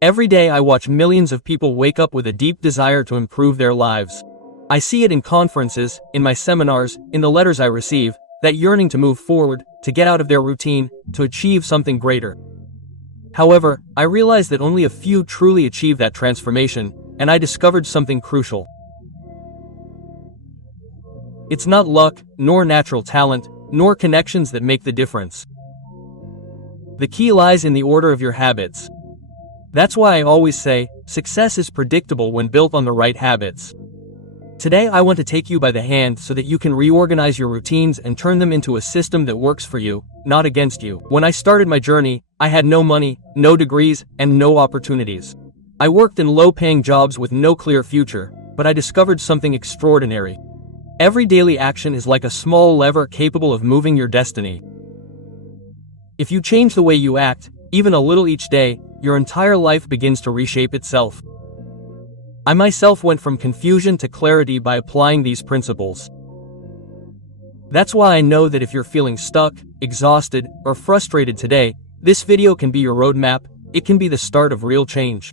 Every day I watch millions of people wake up with a deep desire to improve their lives. I see it in conferences, in my seminars, in the letters I receive, that yearning to move forward, to get out of their routine, to achieve something greater. However, I realize that only a few truly achieve that transformation, and I discovered something crucial. It's not luck, nor natural talent, nor connections that make the difference. The key lies in the order of your habits. That's why I always say, success is predictable when built on the right habits. Today I want to take you by the hand so that you can reorganize your routines and turn them into a system that works for you, not against you. When I started my journey, I had no money, no degrees, and no opportunities. I worked in low-paying jobs with no clear future, but I discovered something extraordinary. Every daily action is like a small lever capable of moving your destiny. If you change the way you act, even a little each day, your entire life begins to reshape itself. I myself went from confusion to clarity by applying these principles. That's why I know that if you're feeling stuck, exhausted, or frustrated today, this video can be your roadmap. It can be the start of real change.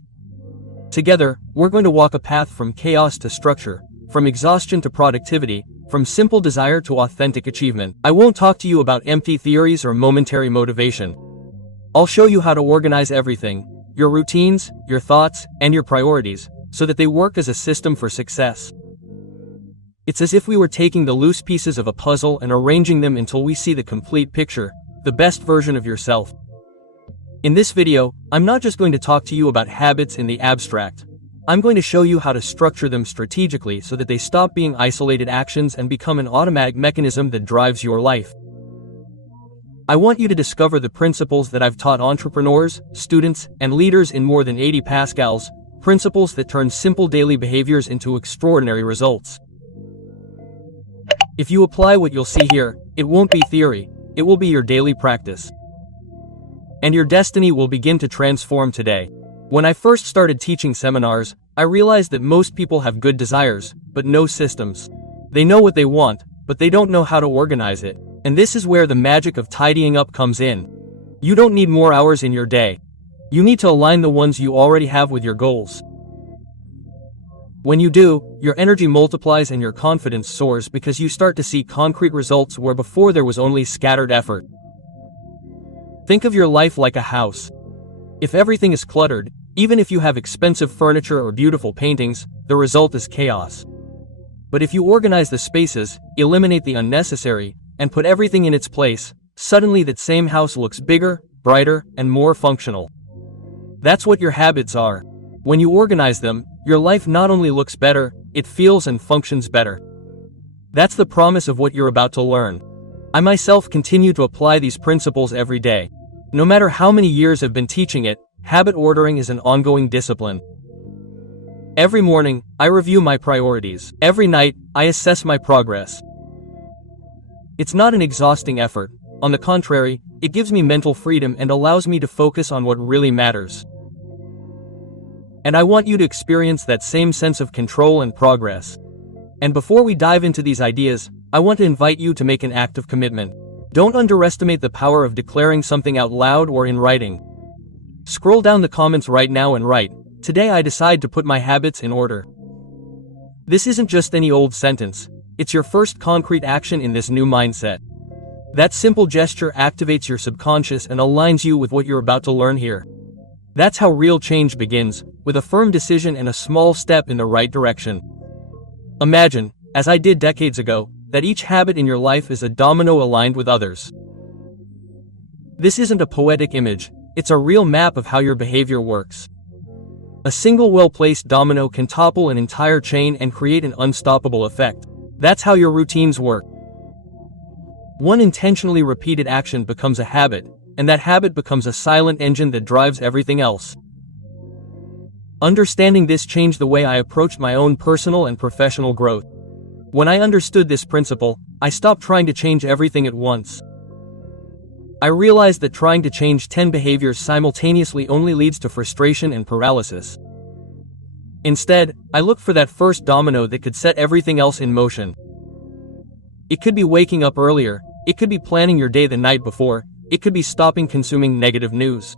Together, we're going to walk a path from chaos to structure, from exhaustion to productivity, from simple desire to authentic achievement. I won't talk to you about empty theories or momentary motivation. I'll show you how to organize everything, your routines, your thoughts, and your priorities, so that they work as a system for success. It's as if we were taking the loose pieces of a puzzle and arranging them until we see the complete picture, the best version of yourself. In this video, I'm not just going to talk to you about habits in the abstract. I'm going to show you how to structure them strategically so that they stop being isolated actions and become an automatic mechanism that drives your life. I want you to discover the principles that I've taught entrepreneurs, students, and leaders in more than 80 Pascals, principles that turn simple daily behaviors into extraordinary results. If you apply what you'll see here, it won't be theory, it will be your daily practice. And your destiny will begin to transform today. When I first started teaching seminars, I realized that most people have good desires, but no systems. They know what they want, but they don't know how to organize it. And this is where the magic of tidying up comes in. You don't need more hours in your day. You need to align the ones you already have with your goals. When you do, your energy multiplies and your confidence soars because you start to see concrete results where before there was only scattered effort. Think of your life like a house. If everything is cluttered, even if you have expensive furniture or beautiful paintings, the result is chaos. But if you organize the spaces, eliminate the unnecessary, and put everything in its place, suddenly that same house looks bigger, brighter, and more functional. That's what your habits are. When you organize them, your life not only looks better, it feels and functions better. That's the promise of what you're about to learn. I myself continue to apply these principles every day. No matter how many years I've been teaching it, habit ordering is an ongoing discipline. Every morning, I review my priorities. Every night, I assess my progress. It's not an exhausting effort. On the contrary, it gives me mental freedom and allows me to focus on what really matters. And I want you to experience that same sense of control and progress. And before we dive into these ideas, I want to invite you to make an act of commitment. Don't underestimate the power of declaring something out loud or in writing. Scroll down the comments right now and write, "Today I decide to put my habits in order." This isn't just any old sentence. It's your first concrete action in this new mindset. That simple gesture activates your subconscious and aligns you with what you're about to learn here. That's how real change begins, with a firm decision and a small step in the right direction. Imagine, as I did decades ago, that each habit in your life is a domino aligned with others. This isn't a poetic image, it's a real map of how your behavior works. A single well-placed domino can topple an entire chain and create an unstoppable effect. That's how your routines work. One intentionally repeated action becomes a habit, and that habit becomes a silent engine that drives everything else. Understanding this changed the way I approached my own personal and professional growth. When I understood this principle, I stopped trying to change everything at once. I realized that trying to change 10 behaviors simultaneously only leads to frustration and paralysis. Instead, I looked for that first domino that could set everything else in motion. It could be waking up earlier, it could be planning your day the night before, it could be stopping consuming negative news.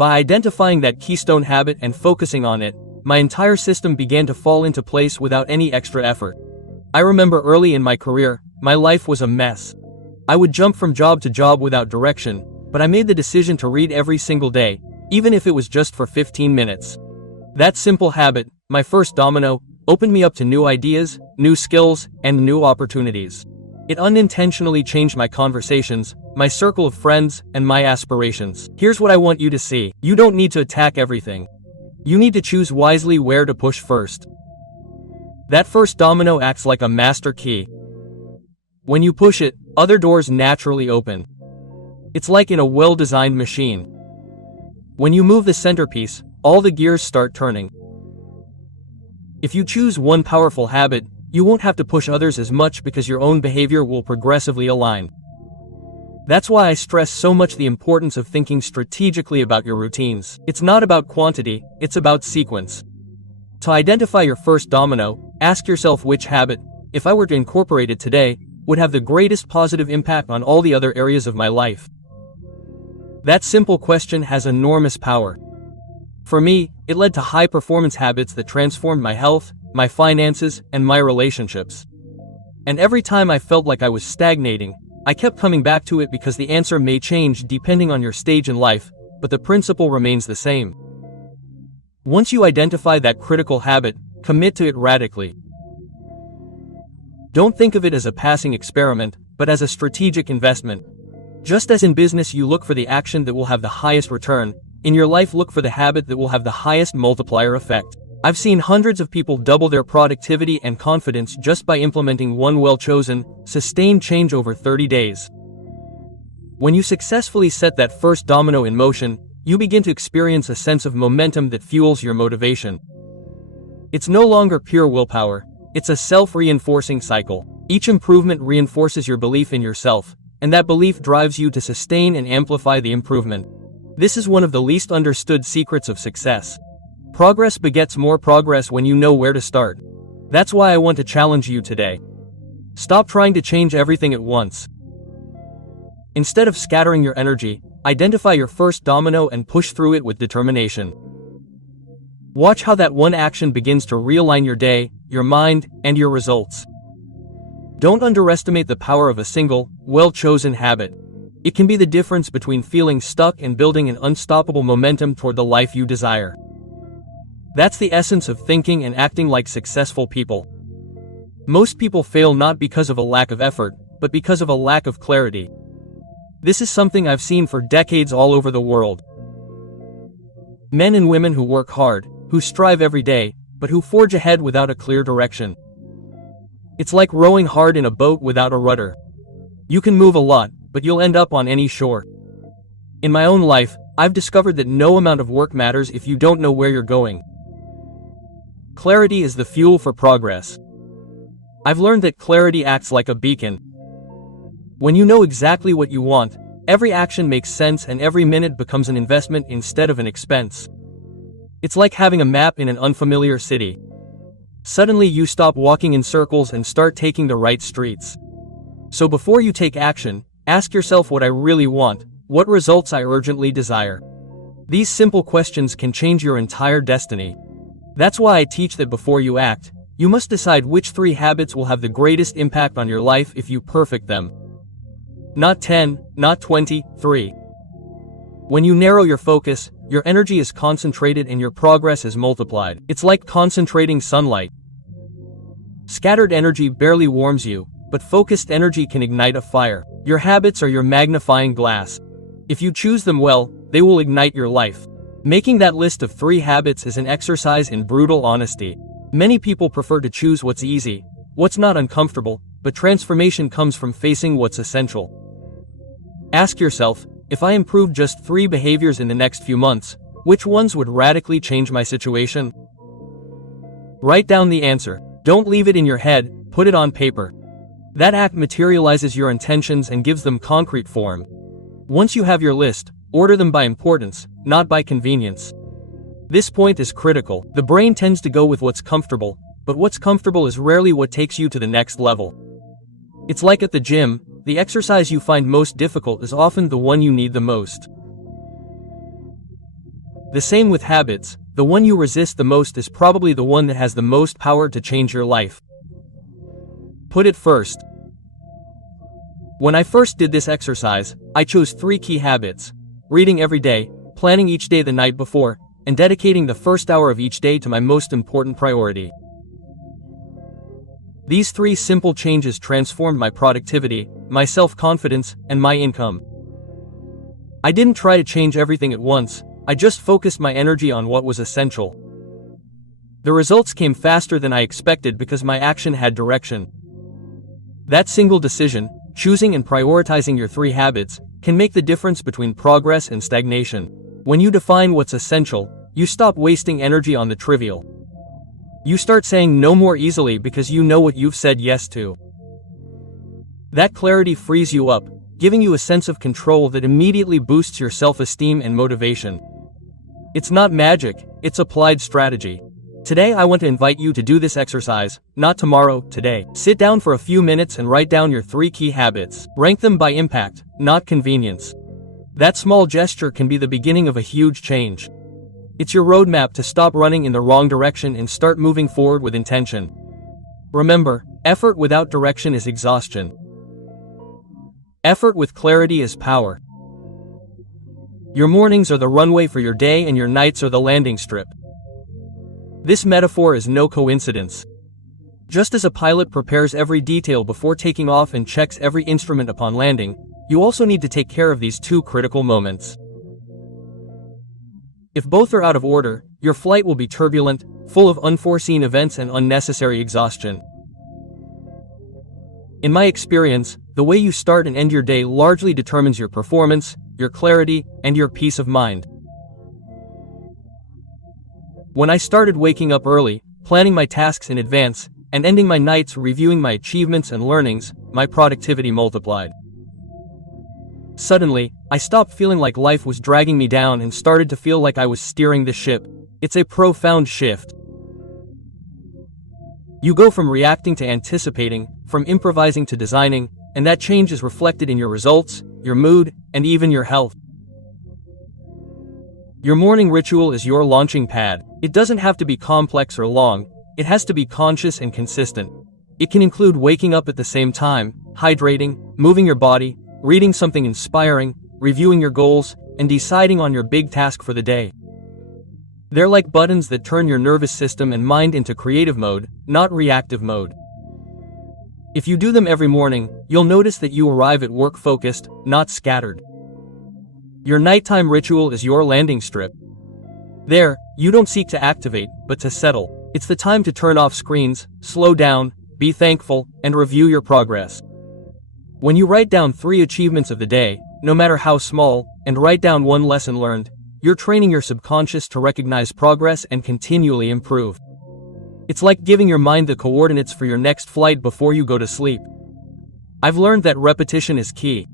By identifying that keystone habit and focusing on it, my entire system began to fall into place without any extra effort. I remember early in my career, my life was a mess. I would jump from job to job without direction, but I made the decision to read every single day, even if it was just for 15 minutes. That simple habit, my first domino, opened me up to new ideas, new skills, and new opportunities. It unintentionally changed my conversations, my circle of friends, and my aspirations. Here's what I want you to see. You don't need to attack everything. You need to choose wisely where to push first. That first domino acts like a master key. When you push it, other doors naturally open. It's like in a well-designed machine. When you move the centerpiece, all the gears start turning. If you choose one powerful habit, you won't have to push others as much because your own behavior will progressively align. That's why I stress so much the importance of thinking strategically about your routines. It's not about quantity, it's about sequence. To identify your first domino, ask yourself which habit, if I were to incorporate it today, would have the greatest positive impact on all the other areas of my life. That simple question has enormous power. For me, it led to high-performance habits that transformed my health, my finances, and my relationships. And every time I felt like I was stagnating, I kept coming back to it because the answer may change depending on your stage in life, but the principle remains the same. Once you identify that critical habit, commit to it radically. Don't think of it as a passing experiment, but as a strategic investment. Just as in business you look for the action that will have the highest return, in your life look for the habit that will have the highest multiplier effect. I've seen hundreds of people double their productivity and confidence just by implementing one well-chosen, sustained change over 30 days. When you successfully set that first domino in motion, you begin to experience a sense of momentum that fuels your motivation. It's no longer pure willpower, it's a self-reinforcing cycle. Each improvement reinforces your belief in yourself, and that belief drives you to sustain and amplify the improvement. This is one of the least understood secrets of success. Progress begets more progress when you know where to start. That's why I want to challenge you today. Stop trying to change everything at once. Instead of scattering your energy, identify your first domino and push through it with determination. Watch how that one action begins to realign your day, your mind, and your results. Don't underestimate the power of a single, well-chosen habit. It can be the difference between feeling stuck and building an unstoppable momentum toward the life you desire. That's the essence of thinking and acting like successful people. Most people fail not because of a lack of effort, but because of a lack of clarity. This is something I've seen for decades all over the world. Men and women who work hard, who strive every day, but who forge ahead without a clear direction. It's like rowing hard in a boat without a rudder. You can move a lot, but you'll end up on any shore. In my own life, I've discovered that no amount of work matters if you don't know where you're going. Clarity is the fuel for progress. I've learned that clarity acts like a beacon. When you know exactly what you want, every action makes sense and every minute becomes an investment instead of an expense. It's like having a map in an unfamiliar city. Suddenly you stop walking in circles and start taking the right streets. So before you take action, ask yourself what I really want, what results I urgently desire. These simple questions can change your entire destiny. That's why I teach that before you act, you must decide which 3 habits will have the greatest impact on your life if you perfect them. Not 10, not 20, 3. When you narrow your focus, your energy is concentrated and your progress is multiplied. It's like concentrating sunlight. Scattered energy barely warms you, but focused energy can ignite a fire. Your habits are your magnifying glass. If you choose them well, they will ignite your life. Making that list of 3 habits is an exercise in brutal honesty. Many people prefer to choose what's easy, what's not uncomfortable, but transformation comes from facing what's essential. Ask yourself, if I improved just 3 behaviors in the next few months, which ones would radically change my situation? Write down the answer. Don't leave it in your head, put it on paper. That act materializes your intentions and gives them concrete form. Once you have your list, order them by importance, not by convenience. This point is critical. The brain tends to go with what's comfortable, but what's comfortable is rarely what takes you to the next level. It's like at the gym, the exercise you find most difficult is often the one you need the most. The same with habits, the one you resist the most is probably the one that has the most power to change your life. Put it first. When I first did this exercise, I chose 3 key habits: reading every day, planning each day the night before, and dedicating the first hour of each day to my most important priority. These 3 simple changes transformed my productivity, my self-confidence, and my income. I didn't try to change everything at once, I just focused my energy on what was essential. The results came faster than I expected because my action had direction. That single decision, choosing and prioritizing your 3 habits, can make the difference between progress and stagnation. When you define what's essential, you stop wasting energy on the trivial. You start saying no more easily because you know what you've said yes to. That clarity frees you up, giving you a sense of control that immediately boosts your self-esteem and motivation. It's not magic, it's applied strategy. Today I want to invite you to do this exercise, not tomorrow, today. Sit down for a few minutes and write down your 3 key habits. Rank them by impact, not convenience. That small gesture can be the beginning of a huge change. It's your roadmap to stop running in the wrong direction and start moving forward with intention. Remember, effort without direction is exhaustion. Effort with clarity is power. Your mornings are the runway for your day and your nights are the landing strip. This metaphor is no coincidence. Just as a pilot prepares every detail before taking off and checks every instrument upon landing, you also need to take care of these 2 critical moments. If both are out of order, your flight will be turbulent, full of unforeseen events and unnecessary exhaustion. In my experience, the way you start and end your day largely determines your performance, your clarity, and your peace of mind. When I started waking up early, planning my tasks in advance, and ending my nights reviewing my achievements and learnings, my productivity multiplied. Suddenly, I stopped feeling like life was dragging me down and started to feel like I was steering the ship. It's a profound shift. You go from reacting to anticipating, from improvising to designing, and that change is reflected in your results, your mood, and even your health. Your morning ritual is your launching pad. It doesn't have to be complex or long, it has to be conscious and consistent. It can include waking up at the same time, hydrating, moving your body, reading something inspiring, reviewing your goals, and deciding on your big task for the day. They're like buttons that turn your nervous system and mind into creative mode, not reactive mode. If you do them every morning, you'll notice that you arrive at work focused, not scattered. Your nighttime ritual is your landing strip. There, you don't seek to activate, but to settle. It's the time to turn off screens, slow down, be thankful, and review your progress. When you write down 3 achievements of the day, no matter how small, and write down 1 lesson learned, you're training your subconscious to recognize progress and continually improve. It's like giving your mind the coordinates for your next flight before you go to sleep. I've learned that repetition is key.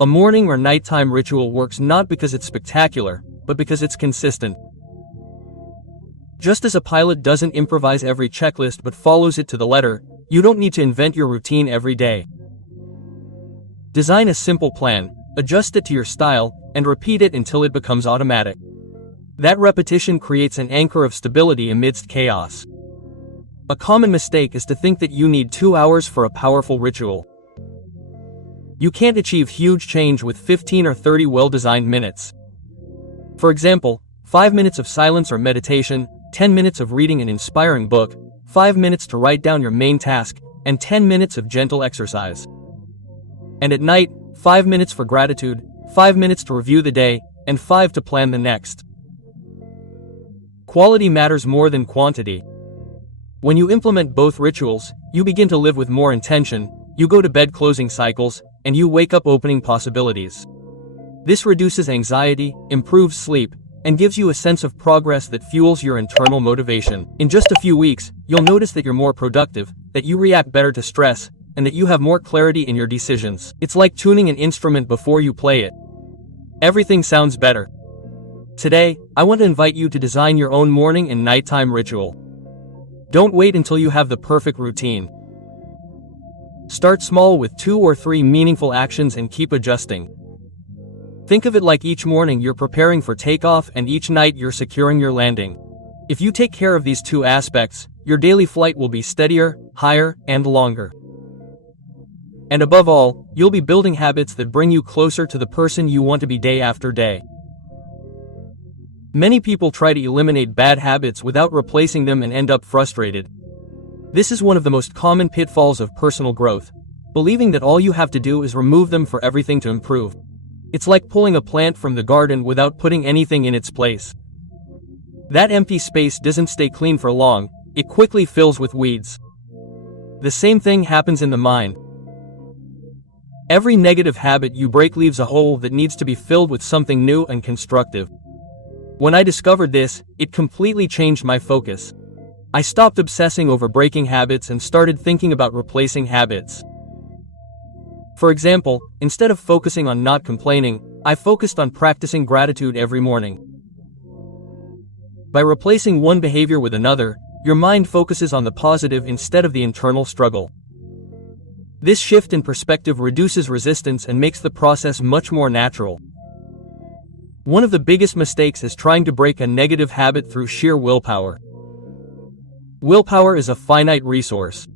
A morning or nighttime ritual works not because it's spectacular, but because it's consistent. Just as a pilot doesn't improvise every checklist but follows it to the letter, you don't need to invent your routine every day. Design a simple plan, adjust it to your style, and repeat it until it becomes automatic. That repetition creates an anchor of stability amidst chaos. A common mistake is to think that you need 2 hours for a powerful ritual. You can't achieve huge change with 15 or 30 well-designed minutes. For example, 5 minutes of silence or meditation, 10 minutes of reading an inspiring book, 5 minutes to write down your main task, and 10 minutes of gentle exercise. And at night, 5 minutes for gratitude, 5 minutes to review the day, and 5 to plan the next. Quality matters more than quantity. When you implement both rituals, you begin to live with more intention, you go to bed closing cycles, and you wake up opening possibilities. This reduces anxiety, improves sleep, and gives you a sense of progress that fuels your internal motivation. In just a few weeks, you'll notice that you're more productive, that you react better to stress, and that you have more clarity in your decisions. It's like tuning an instrument before you play it. Everything sounds better. Today, I want to invite you to design your own morning and nighttime ritual. Don't wait until you have the perfect routine. Start small with 2 or 3 meaningful actions and keep adjusting. Think of it like each morning you're preparing for takeoff and each night you're securing your landing. If you take care of these two aspects, your daily flight will be steadier, higher, and longer. And above all, you'll be building habits that bring you closer to the person you want to be day after day. Many people try to eliminate bad habits without replacing them and end up frustrated. This is one of the most common pitfalls of personal growth, believing that all you have to do is remove them for everything to improve. It's like pulling a plant from the garden without putting anything in its place. That empty space doesn't stay clean for long, it quickly fills with weeds. The same thing happens in the mind. Every negative habit you break leaves a hole that needs to be filled with something new and constructive. When I discovered this, it completely changed my focus. I stopped obsessing over breaking habits and started thinking about replacing habits. For example, instead of focusing on not complaining, I focused on practicing gratitude every morning. By replacing one behavior with another, your mind focuses on the positive instead of the internal struggle. This shift in perspective reduces resistance and makes the process much more natural. One of the biggest mistakes is trying to break a negative habit through sheer willpower. Willpower is a finite resource.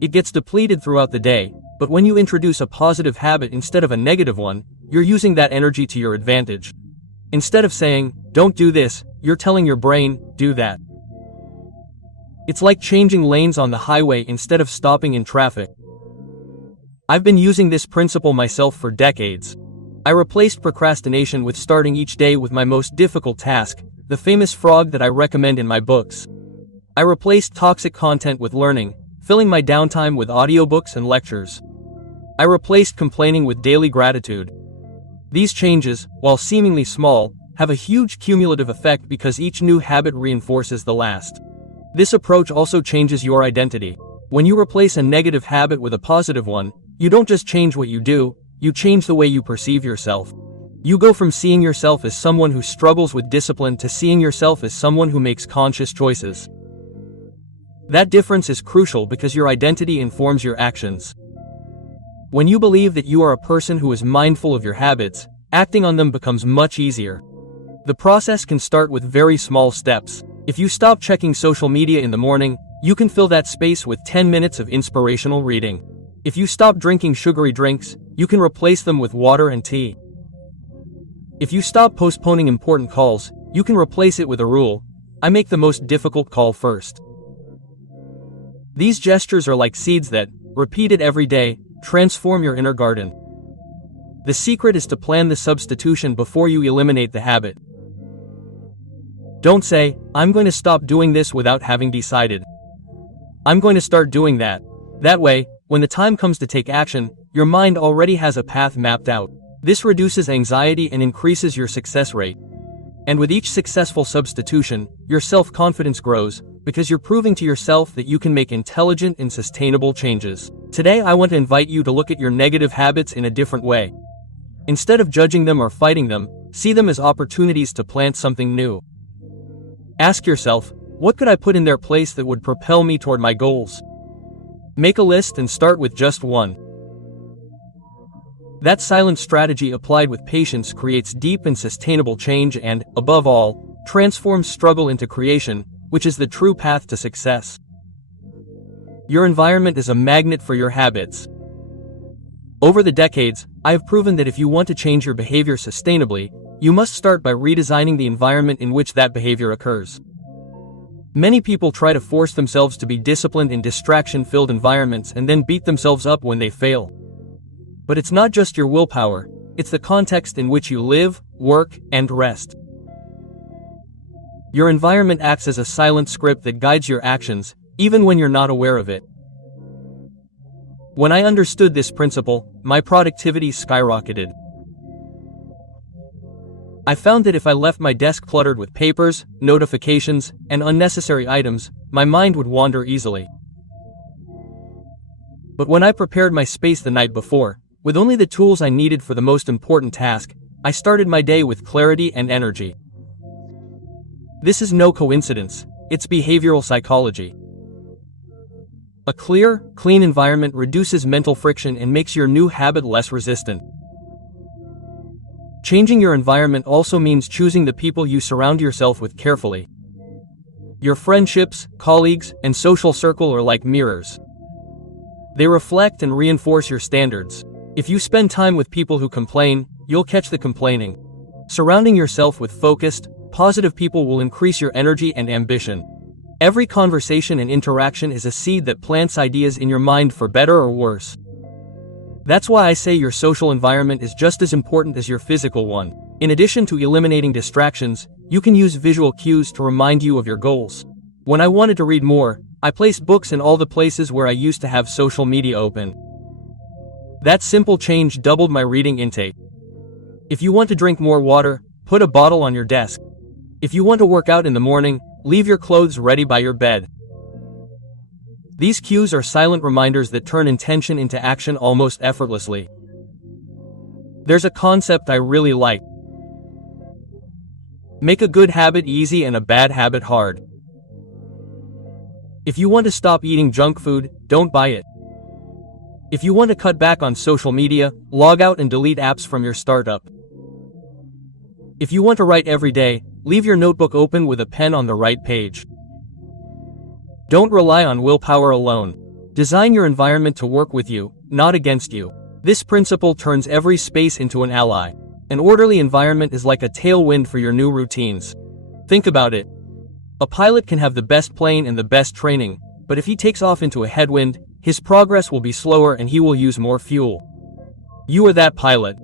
It gets depleted throughout the day, but when you introduce a positive habit instead of a negative one, you're using that energy to your advantage. Instead of saying, "Don't do this," you're telling your brain, "Do that." It's like changing lanes on the highway instead of stopping in traffic. I've been using this principle myself for decades. I replaced procrastination with starting each day with my most difficult task, the famous frog that I recommend in my books. I replaced toxic content with learning, filling my downtime with audiobooks and lectures. I replaced complaining with daily gratitude. These changes, while seemingly small, have a huge cumulative effect because each new habit reinforces the last. This approach also changes your identity. When you replace a negative habit with a positive one, you don't just change what you do, you change the way you perceive yourself. You go from seeing yourself as someone who struggles with discipline to seeing yourself as someone who makes conscious choices. That difference is crucial because your identity informs your actions. When you believe that you are a person who is mindful of your habits, acting on them becomes much easier. The process can start with very small steps. If you stop checking social media in the morning, you can fill that space with 10 minutes of inspirational reading. If you stop drinking sugary drinks, you can replace them with water and tea. If you stop postponing important calls, you can replace it with a rule: I make the most difficult call first. These gestures are like seeds that, repeated every day, transform your inner garden. The secret is to plan the substitution before you eliminate the habit. Don't say, "I'm going to stop doing this," without having decided. I'm going to start doing that. That way, when the time comes to take action, your mind already has a path mapped out. This reduces anxiety and increases your success rate. And with each successful substitution, your self-confidence grows, because you're proving to yourself that you can make intelligent and sustainable changes. Today I want to invite you to look at your negative habits in a different way. Instead of judging them or fighting them, see them as opportunities to plant something new. Ask yourself, what could I put in their place that would propel me toward my goals? Make a list and start with just one. That silent strategy applied with patience creates deep and sustainable change and, above all, transforms struggle into creation, which is the true path to success. Your environment is a magnet for your habits. Over the decades, I have proven that if you want to change your behavior sustainably, you must start by redesigning the environment in which that behavior occurs. Many people try to force themselves to be disciplined in distraction-filled environments and then beat themselves up when they fail. But it's not just your willpower, it's the context in which you live, work, and rest. Your environment acts as a silent script that guides your actions, even when you're not aware of it. When I understood this principle, my productivity skyrocketed. I found that if I left my desk cluttered with papers, notifications, and unnecessary items, my mind would wander easily. But when I prepared my space the night before, with only the tools I needed for the most important task, I started my day with clarity and energy. This is no coincidence, it's behavioral psychology. A clear, clean environment reduces mental friction and makes your new habit less resistant. Changing your environment also means choosing the people you surround yourself with carefully. Your friendships, colleagues, and social circle are like mirrors. They reflect and reinforce your standards. If you spend time with people who complain, you'll catch the complaining. Surrounding yourself with focused, positive people will increase your energy and ambition. Every conversation and interaction is a seed that plants ideas in your mind for better or worse. That's why I say your social environment is just as important as your physical one. In addition to eliminating distractions, you can use visual cues to remind you of your goals. When I wanted to read more, I placed books in all the places where I used to have social media open. That simple change doubled my reading intake. If you want to drink more water, put a bottle on your desk. If you want to work out in the morning, leave your clothes ready by your bed. These cues are silent reminders that turn intention into action almost effortlessly. There's a concept I really like. Make a good habit easy and a bad habit hard. If you want to stop eating junk food, don't buy it. If you want to cut back on social media, log out and delete apps from your startup. If you want to write every day, leave your notebook open with a pen on the right page. Don't rely on willpower alone. Design your environment to work with you, not against you. This principle turns every space into an ally. An orderly environment is like a tailwind for your new routines. Think about it. A pilot can have the best plane and the best training, but if he takes off into a headwind, his progress will be slower and he will use more fuel. You are that pilot.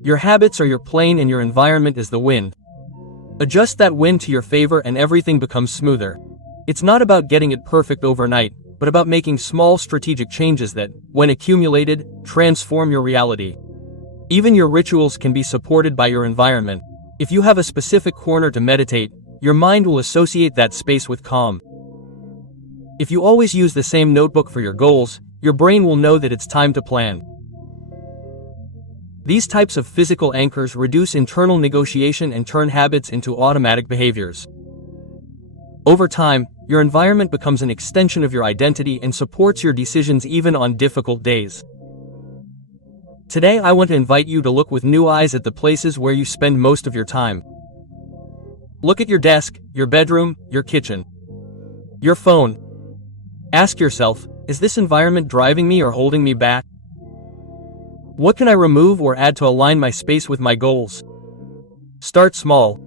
Your habits are your plane and your environment is the wind. Adjust that wind to your favor and everything becomes smoother. It's not about getting it perfect overnight, but about making small strategic changes that, when accumulated, transform your reality. Even your rituals can be supported by your environment. If you have a specific corner to meditate, your mind will associate that space with calm. If you always use the same notebook for your goals, your brain will know that it's time to plan. These types of physical anchors reduce internal negotiation and turn habits into automatic behaviors. Over time, your environment becomes an extension of your identity and supports your decisions even on difficult days. Today I want to invite you to look with new eyes at the places where you spend most of your time. Look at your desk, your bedroom, your kitchen, your phone. Ask yourself, is this environment driving me or holding me back? What can I remove or add to align my space with my goals? Start small.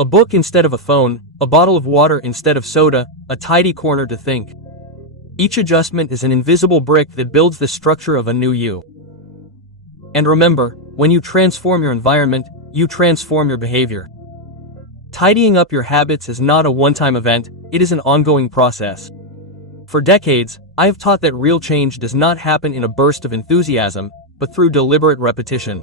A book instead of a phone, a bottle of water instead of soda, a tidy corner to think. Each adjustment is an invisible brick that builds the structure of a new you. And remember, when you transform your environment, you transform your behavior. Tidying up your habits is not a one-time event, it is an ongoing process. For decades, I have taught that real change does not happen in a burst of enthusiasm, but through deliberate repetition.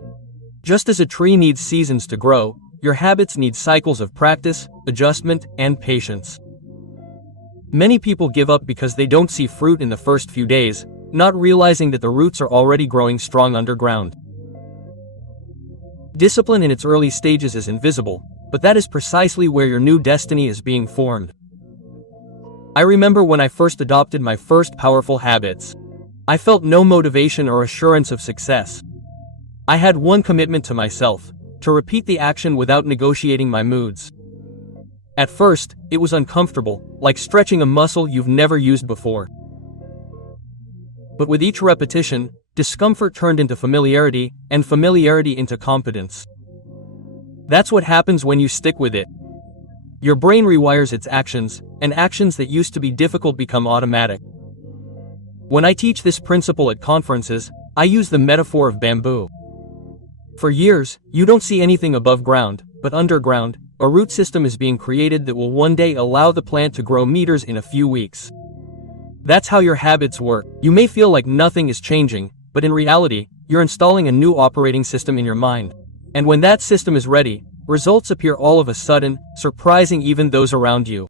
Just as a tree needs seasons to grow, your habits need cycles of practice, adjustment, and patience. Many people give up because they don't see fruit in the first few days, not realizing that the roots are already growing strong underground. Discipline in its early stages is invisible, but that is precisely where your new destiny is being formed. I remember when I first adopted my first powerful habits. I felt no motivation or assurance of success. I had one commitment to myself: to repeat the action without negotiating my moods. At first, it was uncomfortable, like stretching a muscle you've never used before. But with each repetition, discomfort turned into familiarity, and familiarity into competence. That's what happens when you stick with it. Your brain rewires its actions, and actions that used to be difficult become automatic. When I teach this principle at conferences, I use the metaphor of bamboo. For years, you don't see anything above ground, but underground, a root system is being created that will one day allow the plant to grow meters in a few weeks. That's how your habits work. You may feel like nothing is changing, but in reality, you're installing a new operating system in your mind. And when that system is ready, results appear all of a sudden, surprising even those around you.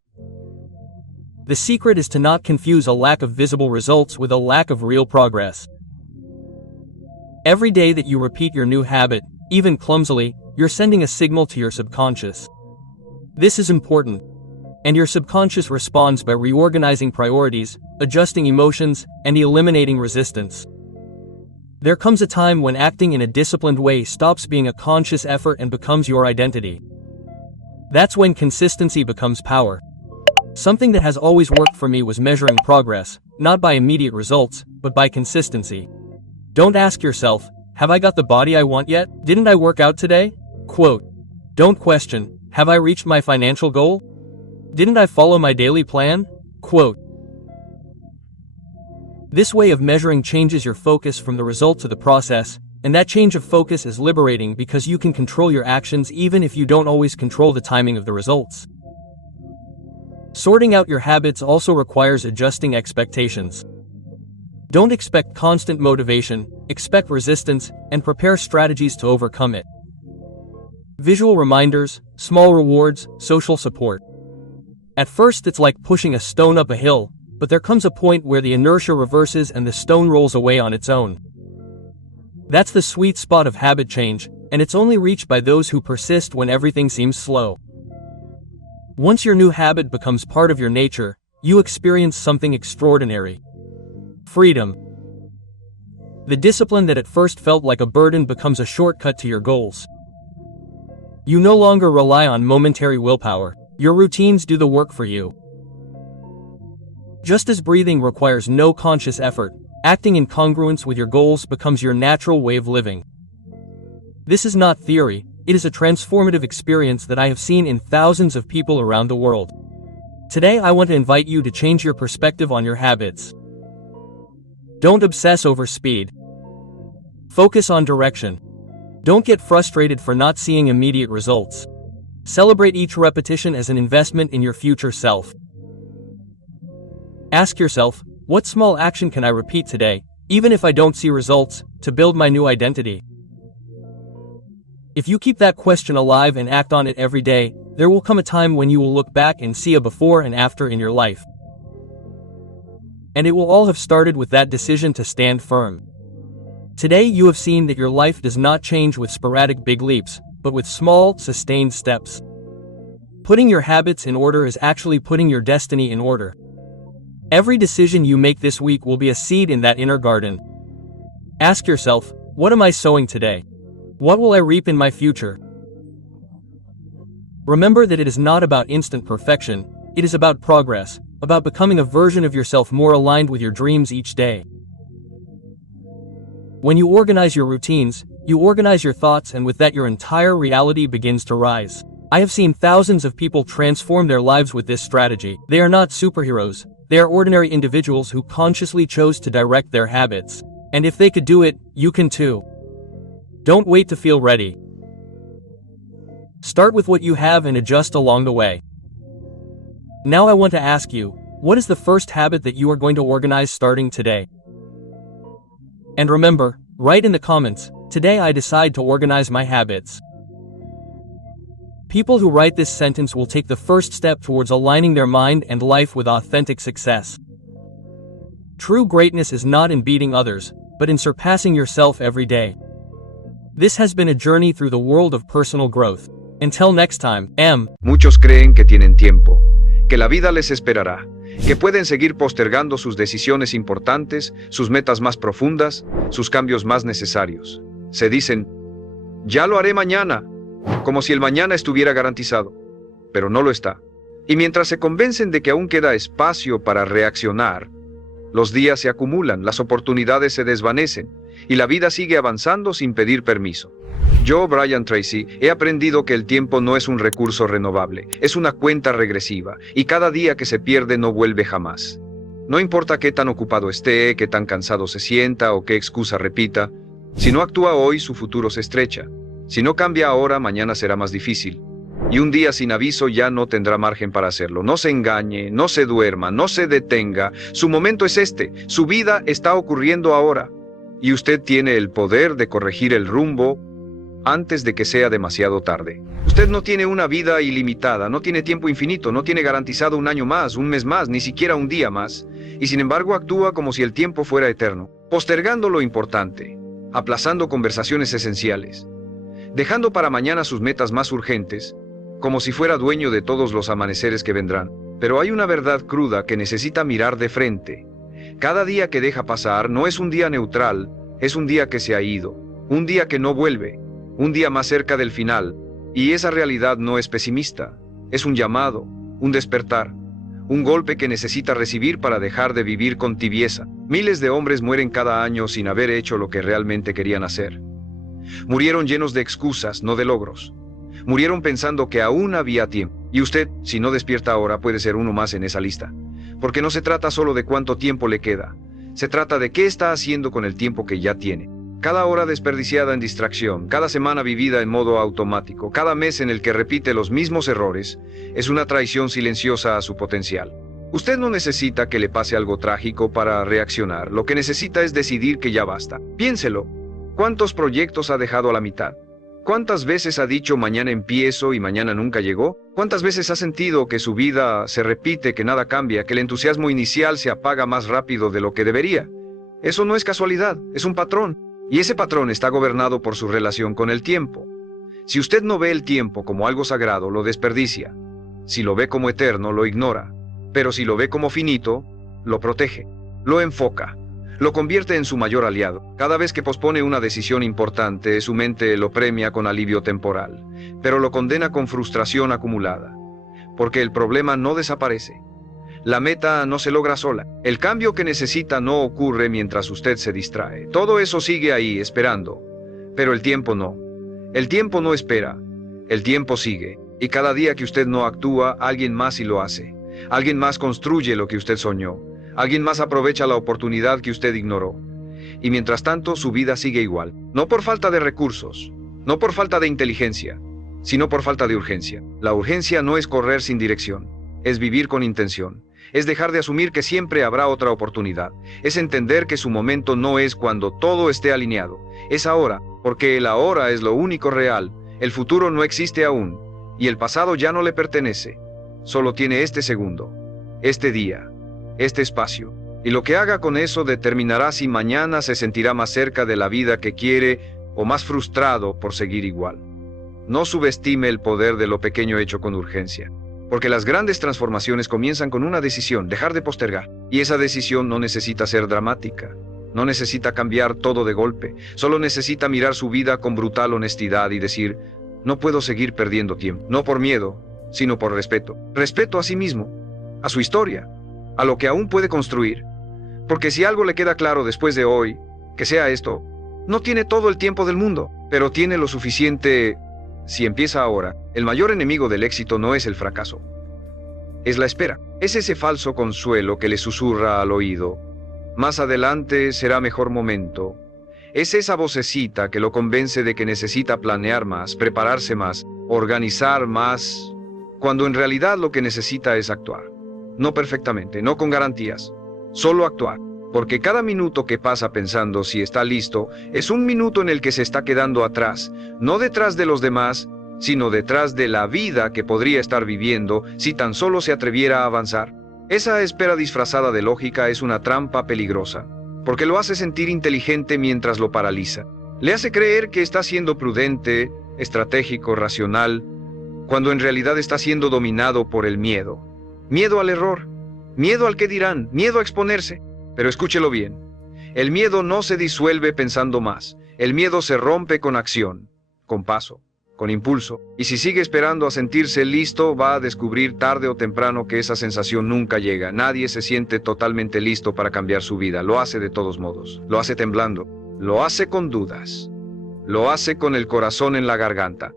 The secret is to not confuse a lack of visible results with a lack of real progress. Every day that you repeat your new habit, even clumsily, you're sending a signal to your subconscious. This is important. And your subconscious responds by reorganizing priorities, adjusting emotions, and eliminating resistance. There comes a time when acting in a disciplined way stops being a conscious effort and becomes your identity. That's when consistency becomes power. Something that has always worked for me was measuring progress, not by immediate results, but by consistency. Don't ask yourself, have I got the body I want yet? Didn't I work out today? Quote. Don't question, have I reached my financial goal? Didn't I follow my daily plan? Quote. This way of measuring changes your focus from the result to the process, and that change of focus is liberating because you can control your actions even if you don't always control the timing of the results. Sorting out your habits also requires adjusting expectations. Don't expect constant motivation, expect resistance, and prepare strategies to overcome it. Visual reminders, small rewards, social support. At first it's like pushing a stone up a hill, but there comes a point where the inertia reverses and the stone rolls away on its own. That's the sweet spot of habit change, and it's only reached by those who persist when everything seems slow. Once your new habit becomes part of your nature, you experience something extraordinary. Freedom. The discipline that at first felt like a burden becomes a shortcut to your goals. You no longer rely on momentary willpower. Your routines do the work for you. Just as breathing requires no conscious effort, acting in congruence with your goals becomes your natural way of living. This is not theory, it is a transformative experience that I have seen in thousands of people around the world. Today I want to invite you to change your perspective on your habits. Don't obsess over speed. Focus on direction. Don't get frustrated for not seeing immediate results. Celebrate each repetition as an investment in your future self. Ask yourself, what small action can I repeat today, even if I don't see results, to build my new identity? If you keep that question alive and act on it every day, there will come a time when you will look back and see a before and after in your life. And it will all have started with that decision to stand firm. Today you have seen that your life does not change with sporadic big leaps, but with small, sustained steps. Putting your habits in order is actually putting your destiny in order. Every decision you make this week will be a seed in that inner garden. Ask yourself, what am I sowing today? What will I reap in my future? Remember that it is not about instant perfection, it is about progress, about becoming a version of yourself more aligned with your dreams each day. When you organize your routines, you organize your thoughts, and with that your entire reality begins to rise. I have seen thousands of people transform their lives with this strategy. They are not superheroes, they are ordinary individuals who consciously chose to direct their habits. And if they could do it, you can too. Don't wait to feel ready. Start with what you have and adjust along the way. Now I want to ask you, what is the first habit that you are going to organize starting today? And remember, write in the comments, today I decide to organize my habits. People who write this sentence will take the first step towards aligning their mind and life with authentic success. True greatness is not in beating others, but in surpassing yourself every day. This has been a journey through the world of personal growth. Until next time, Muchos creen que tienen tiempo, que la vida les esperará, que pueden seguir postergando sus decisiones importantes, sus metas más profundas, sus cambios más necesarios. Se dicen, ya lo haré mañana, como si el mañana estuviera garantizado, pero no lo está. Y mientras se convencen de que aún queda espacio para reaccionar, los días se acumulan, las oportunidades se desvanecen, y la vida sigue avanzando sin pedir permiso. Yo, Brian Tracy, he aprendido que el tiempo no es un recurso renovable, es una cuenta regresiva, y cada día que se pierde no vuelve jamás. No importa qué tan ocupado esté, qué tan cansado se sienta o qué excusa repita, si no actúa hoy, su futuro se estrecha. Si no cambia ahora, mañana será más difícil. Y un día sin aviso ya no tendrá margen para hacerlo. No se engañe, no se duerma, no se detenga. Su momento es este, su vida está ocurriendo ahora. Y usted tiene el poder de corregir el rumbo antes de que sea demasiado tarde. Usted no tiene una vida ilimitada, no tiene tiempo infinito, no tiene garantizado un año más, un mes más, ni siquiera un día más. Y sin embargo actúa como si el tiempo fuera eterno, postergando lo importante, aplazando conversaciones esenciales, dejando para mañana sus metas más urgentes, como si fuera dueño de todos los amaneceres que vendrán. Pero hay una verdad cruda que necesita mirar de frente. Cada día que deja pasar no es un día neutral, Es un día que se ha ido, un día que no vuelve, un día más cerca del final. Y esa realidad no es pesimista, es un llamado, un despertar, un golpe que necesita recibir para dejar de vivir con tibieza. Miles de hombres mueren cada año sin haber hecho lo que realmente querían hacer. Murieron llenos de excusas, no de logros. Murieron pensando que aún había tiempo. Y usted, si no despierta ahora, puede ser uno más en esa lista. Porque no se trata solo de cuánto tiempo le queda. Se trata de qué está haciendo con el tiempo que ya tiene. Cada hora desperdiciada en distracción, cada semana vivida en modo automático, cada mes en el que repite los mismos errores, es una traición silenciosa a su potencial. Usted no necesita que le pase algo trágico para reaccionar. Lo que necesita es decidir que ya basta. Piénselo. ¿Cuántos proyectos ha dejado a la mitad? ¿Cuántas veces ha dicho mañana empiezo y mañana nunca llegó? ¿Cuántas veces ha sentido que su vida se repite, que nada cambia, que el entusiasmo inicial se apaga más rápido de lo que debería? Eso no es casualidad, es un patrón. Y ese patrón está gobernado por su relación con el tiempo. Si usted no ve el tiempo como algo sagrado, lo desperdicia. Si lo ve como eterno, lo ignora. Pero si lo ve como finito, lo protege, lo enfoca, lo convierte en su mayor aliado. Cada vez que pospone una decisión importante, su mente lo premia con alivio temporal, pero lo condena con frustración acumulada. Porque el problema no desaparece. La meta no se logra sola. El cambio que necesita no ocurre mientras usted se distrae. Todo eso sigue ahí, esperando. Pero el tiempo no. El tiempo no espera. El tiempo sigue. Y cada día que usted no actúa, alguien más sí lo hace. Alguien más construye lo que usted soñó. Alguien más aprovecha la oportunidad que usted ignoró. Y mientras tanto, su vida sigue igual. No por falta de recursos, no por falta de inteligencia, sino por falta de urgencia. La urgencia no es correr sin dirección, es vivir con intención. Es dejar de asumir que siempre habrá otra oportunidad. Es entender que su momento no es cuando todo esté alineado. Es ahora, porque el ahora es lo único real. El futuro no existe aún. Y el pasado ya no le pertenece. Solo tiene este segundo, este día, este espacio. Y lo que haga con eso determinará si mañana se sentirá más cerca de la vida que quiere o más frustrado por seguir igual. No subestime el poder de lo pequeño hecho con urgencia. Porque las grandes transformaciones comienzan con una decisión, dejar de postergar. Y esa decisión no necesita ser dramática, no necesita cambiar todo de golpe, solo necesita mirar su vida con brutal honestidad y decir, no puedo seguir perdiendo tiempo, no por miedo, sino por respeto. Respeto a sí mismo, a su historia, a lo que aún puede construir. Porque si algo le queda claro después de hoy, que sea esto, no tiene todo el tiempo del mundo, pero tiene lo suficiente. Si empieza ahora, el mayor enemigo del éxito no es el fracaso. Es la espera. Es ese falso consuelo que le susurra al oído. Más adelante será mejor momento. Es esa vocecita que lo convence de que necesita planear más, prepararse más, organizar más, cuando en realidad lo que necesita es actuar. No perfectamente, no con garantías, solo actuar. Porque cada minuto que pasa pensando si está listo, es un minuto en el que se está quedando atrás, no detrás de los demás, sino detrás de la vida que podría estar viviendo si tan solo se atreviera a avanzar. Esa espera disfrazada de lógica es una trampa peligrosa, porque lo hace sentir inteligente mientras lo paraliza. Le hace creer que está siendo prudente, estratégico, racional, cuando en realidad está siendo dominado por el miedo. Miedo al error, miedo al que dirán, miedo a exponerse. Pero escúchelo bien, el miedo no se disuelve pensando más, el miedo se rompe con acción, con paso, con impulso, y si sigue esperando a sentirse listo, va a descubrir tarde o temprano que esa sensación nunca llega. Nadie se siente totalmente listo para cambiar su vida, lo hace de todos modos, lo hace temblando, lo hace con dudas, lo hace con el corazón en la garganta,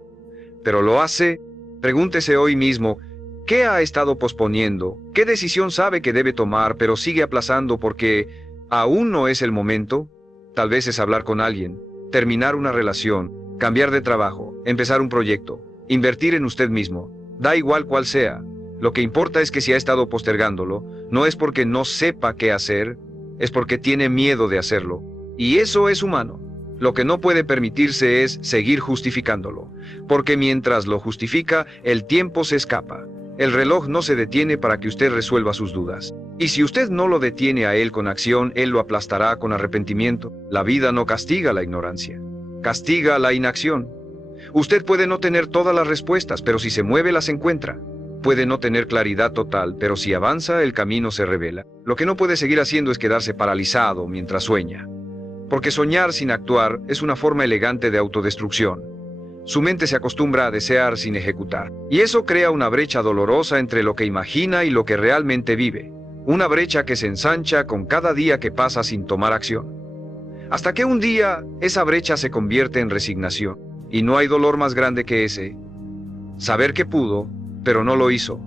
pero lo hace. Pregúntese hoy mismo, ¿qué ha estado posponiendo? ¿Qué decisión sabe que debe tomar, pero sigue aplazando porque aún no es el momento? Tal vez es hablar con alguien, terminar una relación, cambiar de trabajo, empezar un proyecto, invertir en usted mismo. Da igual cuál sea. Lo que importa es que si ha estado postergándolo, no es porque no sepa qué hacer, es porque tiene miedo de hacerlo. Y eso es humano. Lo que no puede permitirse es seguir justificándolo, porque mientras lo justifica, el tiempo se escapa. El reloj no se detiene para que usted resuelva sus dudas. Y si usted no lo detiene a él con acción, él lo aplastará con arrepentimiento. La vida no castiga la ignorancia, castiga la inacción. Usted puede no tener todas las respuestas, pero si se mueve las encuentra. Puede no tener claridad total, pero si avanza, el camino se revela. Lo que no puede seguir haciendo es quedarse paralizado mientras sueña. Porque soñar sin actuar es una forma elegante de autodestrucción. Su mente se acostumbra a desear sin ejecutar. Y eso crea una brecha dolorosa entre lo que imagina y lo que realmente vive. Una brecha que se ensancha con cada día que pasa sin tomar acción. Hasta que un día esa brecha se convierte en resignación. Y no hay dolor más grande que ese. Saber que pudo, pero no lo hizo.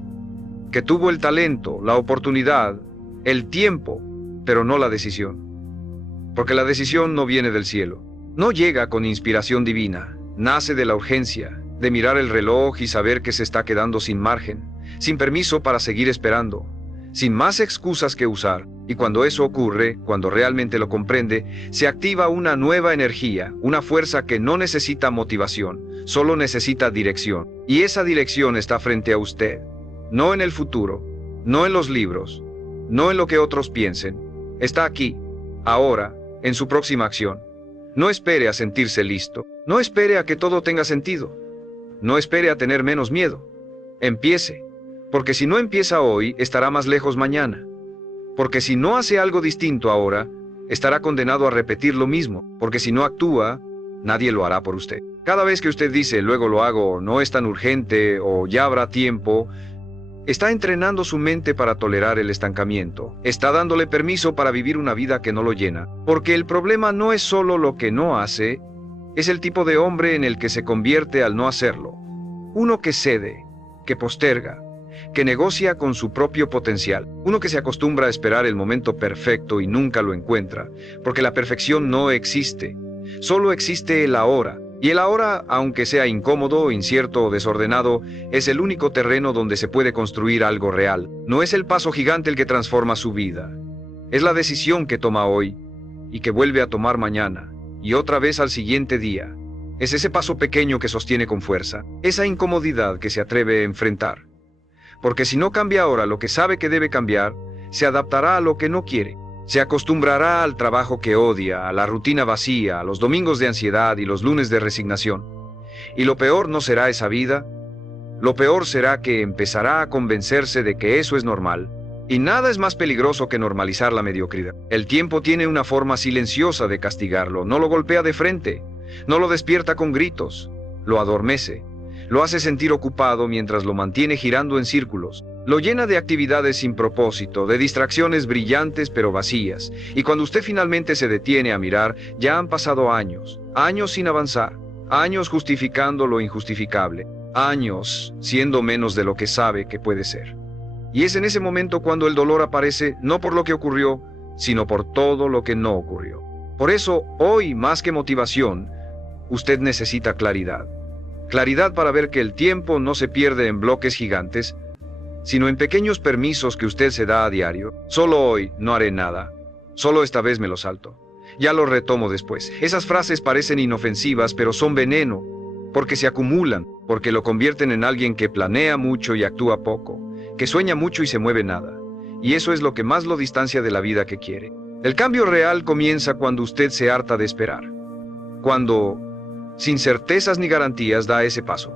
Que tuvo el talento, la oportunidad, el tiempo, pero no la decisión. Porque la decisión no viene del cielo. No llega con inspiración divina. Nace de la urgencia, de mirar el reloj y saber que se está quedando sin margen, sin permiso para seguir esperando, sin más excusas que usar. Y cuando eso ocurre, cuando realmente lo comprende, se activa una nueva energía, una fuerza que no necesita motivación, solo necesita dirección. Y esa dirección está frente a usted, no en el futuro, no en los libros, no en lo que otros piensen. Está aquí, ahora, en su próxima acción. No espere a sentirse listo, no espere a que todo tenga sentido, no espere a tener menos miedo. Empiece, porque si no empieza hoy, estará más lejos mañana. Porque si no hace algo distinto ahora, estará condenado a repetir lo mismo, porque si no actúa, nadie lo hará por usted. Cada vez que usted dice, luego lo hago, no es tan urgente, o ya habrá tiempo, está entrenando su mente para tolerar el estancamiento. Está dándole permiso para vivir una vida que no lo llena. Porque el problema no es solo lo que no hace, es el tipo de hombre en el que se convierte al no hacerlo. Uno que cede, que posterga, que negocia con su propio potencial. Uno que se acostumbra a esperar el momento perfecto y nunca lo encuentra, porque la perfección no existe. Solo existe el ahora. Y el ahora, aunque sea incómodo, incierto o desordenado, es el único terreno donde se puede construir algo real. No es el paso gigante el que transforma su vida. Es la decisión que toma hoy y que vuelve a tomar mañana y otra vez al siguiente día. Es ese paso pequeño que sostiene con fuerza, esa incomodidad que se atreve a enfrentar. Porque si no cambia ahora lo que sabe que debe cambiar, se adaptará a lo que no quiere. Se acostumbrará al trabajo que odia, a la rutina vacía, a los domingos de ansiedad y los lunes de resignación. Y lo peor no será esa vida, lo peor será que empezará a convencerse de que eso es normal. Y nada es más peligroso que normalizar la mediocridad. El tiempo tiene una forma silenciosa de castigarlo, no lo golpea de frente, no lo despierta con gritos, lo adormece, lo hace sentir ocupado mientras lo mantiene girando en círculos. Lo llena de actividades sin propósito, de distracciones brillantes pero vacías. Y cuando usted finalmente se detiene a mirar, ya han pasado años, años sin avanzar, años justificando lo injustificable, años siendo menos de lo que sabe que puede ser. Y es en ese momento cuando el dolor aparece, no por lo que ocurrió, sino por todo lo que no ocurrió. Por eso, hoy más que motivación, usted necesita claridad. Claridad para ver que el tiempo no se pierde en bloques gigantes, sino en pequeños permisos que usted se da a diario. Solo hoy no haré nada. Solo esta vez me lo salto. Ya lo retomo después. Esas frases parecen inofensivas, pero son veneno, porque se acumulan, porque lo convierten en alguien que planea mucho y actúa poco, que sueña mucho y se mueve nada. Y eso es lo que más lo distancia de la vida que quiere. El cambio real comienza cuando usted se harta de esperar. Cuando, sin certezas ni garantías, da ese paso.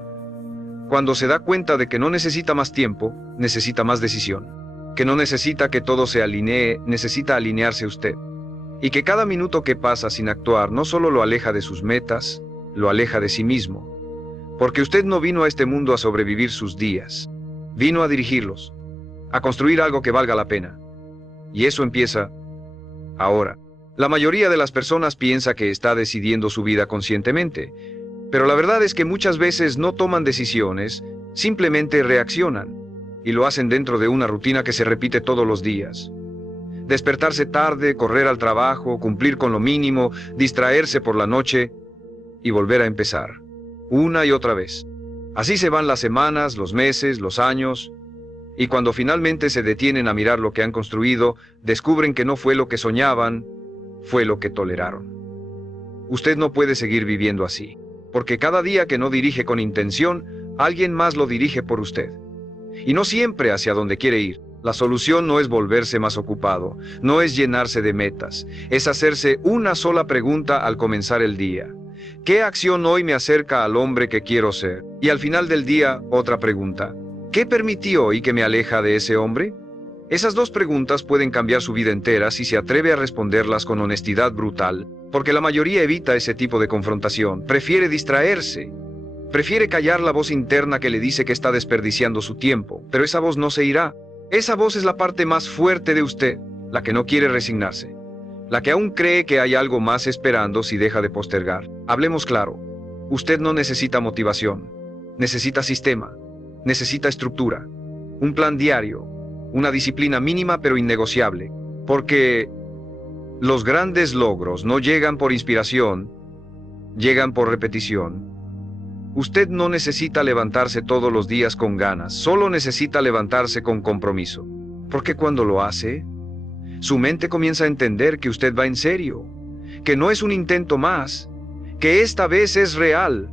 Cuando se da cuenta de que no necesita más tiempo, necesita más decisión. Que no necesita que todo se alinee, necesita alinearse usted. Y que cada minuto que pasa sin actuar no solo lo aleja de sus metas, lo aleja de sí mismo. Porque usted no vino a este mundo a sobrevivir sus días. Vino a dirigirlos, a construir algo que valga la pena. Y eso empieza ahora. La mayoría de las personas piensa que está decidiendo su vida conscientemente, pero la verdad es que muchas veces no toman decisiones, simplemente reaccionan, y lo hacen dentro de una rutina que se repite todos los días. Despertarse tarde, correr al trabajo, cumplir con lo mínimo, distraerse por la noche y volver a empezar, una y otra vez. Así se van las semanas, los meses, los años, y cuando finalmente se detienen a mirar lo que han construido, descubren que no fue lo que soñaban, fue lo que toleraron. Usted no puede seguir viviendo así. Porque cada día que no dirige con intención, alguien más lo dirige por usted. Y no siempre hacia donde quiere ir. La solución no es volverse más ocupado, no es llenarse de metas, es hacerse una sola pregunta al comenzar el día. ¿Qué acción hoy me acerca al hombre que quiero ser? Y al final del día, otra pregunta. ¿Qué permití hoy que me aleja de ese hombre? Esas dos preguntas pueden cambiar su vida entera si se atreve a responderlas con honestidad brutal, porque la mayoría evita ese tipo de confrontación, prefiere distraerse, prefiere callar la voz interna que le dice que está desperdiciando su tiempo, pero esa voz no se irá. Esa voz es la parte más fuerte de usted, la que no quiere resignarse, la que aún cree que hay algo más esperando si deja de postergar. Hablemos claro, usted no necesita motivación, necesita sistema, necesita estructura, un plan diario, una disciplina mínima pero innegociable, porque los grandes logros no llegan por inspiración, llegan por repetición. Usted no necesita levantarse todos los días con ganas, solo necesita levantarse con compromiso, porque cuando lo hace, su mente comienza a entender que usted va en serio, que no es un intento más, que esta vez es real,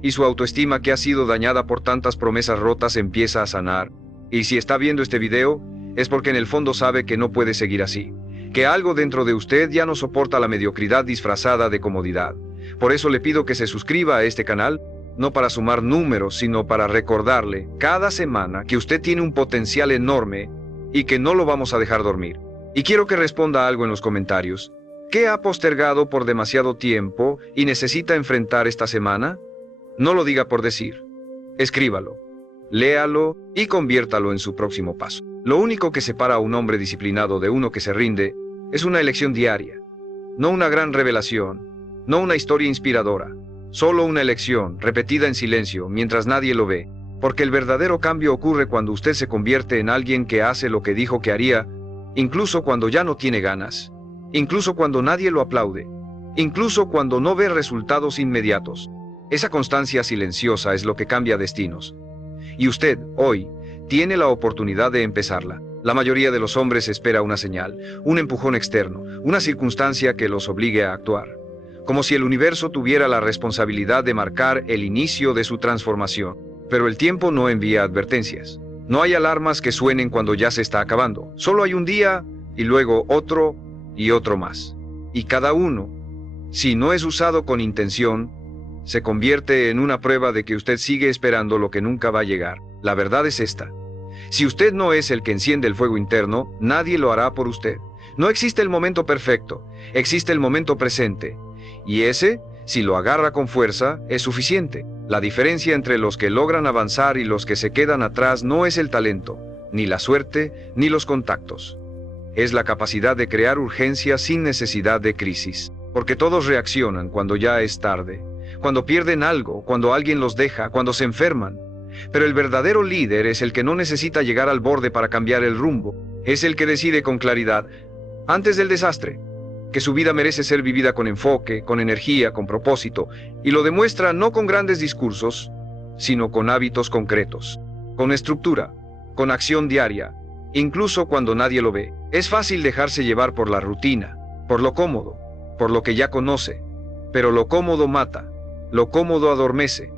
y su autoestima, que ha sido dañada por tantas promesas rotas, empieza a sanar. Y si está viendo este video, es porque en el fondo sabe que no puede seguir así, que algo dentro de usted ya no soporta la mediocridad disfrazada de comodidad. Por eso le pido que se suscriba a este canal, no para sumar números, sino para recordarle cada semana que usted tiene un potencial enorme y que no lo vamos a dejar dormir. Y quiero que responda algo en los comentarios. ¿Qué ha postergado por demasiado tiempo y necesita enfrentar esta semana? No lo diga por decir. Escríbalo, léalo y conviértalo en su próximo paso. Lo único que separa a un hombre disciplinado de uno que se rinde es una elección diaria, no una gran revelación, no una historia inspiradora, solo una elección repetida en silencio mientras nadie lo ve, porque el verdadero cambio ocurre cuando usted se convierte en alguien que hace lo que dijo que haría, incluso cuando ya no tiene ganas, incluso cuando nadie lo aplaude, incluso cuando no ve resultados inmediatos. Esa constancia silenciosa es lo que cambia destinos. Y usted, hoy, tiene la oportunidad de empezarla. La mayoría de los hombres espera una señal, un empujón externo, una circunstancia que los obligue a actuar, como si el universo tuviera la responsabilidad de marcar el inicio de su transformación. Pero el tiempo no envía advertencias. No hay alarmas que suenen cuando ya se está acabando. Solo hay un día, y luego otro, y otro más. Y cada uno, si no es usado con intención, se convierte en una prueba de que usted sigue esperando lo que nunca va a llegar. La verdad es esta. Si usted no es el que enciende el fuego interno, nadie lo hará por usted. No existe el momento perfecto, existe el momento presente. Y ese, si lo agarra con fuerza, es suficiente. La diferencia entre los que logran avanzar y los que se quedan atrás no es el talento, ni la suerte, ni los contactos. Es la capacidad de crear urgencia sin necesidad de crisis. Porque todos reaccionan cuando ya es tarde, cuando pierden algo, cuando alguien los deja, cuando se enferman. Pero el verdadero líder es el que no necesita llegar al borde para cambiar el rumbo. Es el que decide con claridad, antes del desastre, que su vida merece ser vivida con enfoque, con energía, con propósito, y lo demuestra no con grandes discursos, sino con hábitos concretos, con estructura, con acción diaria, incluso cuando nadie lo ve. Es fácil dejarse llevar por la rutina, por lo cómodo, por lo que ya conoce, pero lo cómodo mata, lo cómodo adormece,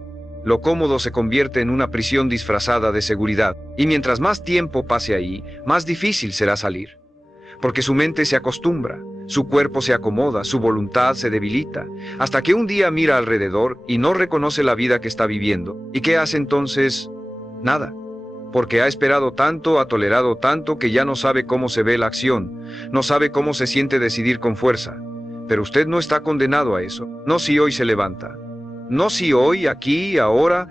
lo cómodo se convierte en una prisión disfrazada de seguridad, y mientras más tiempo pase ahí, más difícil será salir, porque su mente se acostumbra, su cuerpo se acomoda, su voluntad se debilita, hasta que un día mira alrededor y no reconoce la vida que está viviendo. ¿Y qué hace entonces? Nada, porque ha esperado tanto, ha tolerado tanto que ya no sabe cómo se ve la acción, no sabe cómo se siente decidir con fuerza. Pero usted no está condenado a eso, no si hoy se levanta, no si hoy, aquí, ahora,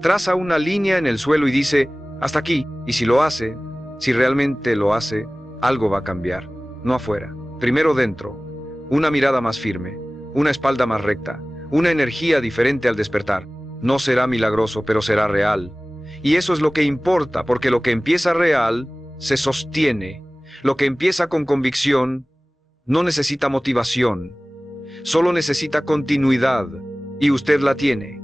traza una línea en el suelo y dice, hasta aquí, y si lo hace, si realmente lo hace, algo va a cambiar, no afuera, primero dentro, una mirada más firme, una espalda más recta, una energía diferente al despertar. No será milagroso, pero será real. Y eso es lo que importa, porque lo que empieza real, se sostiene. Lo que empieza con convicción, no necesita motivación, solo necesita continuidad, y usted la tiene.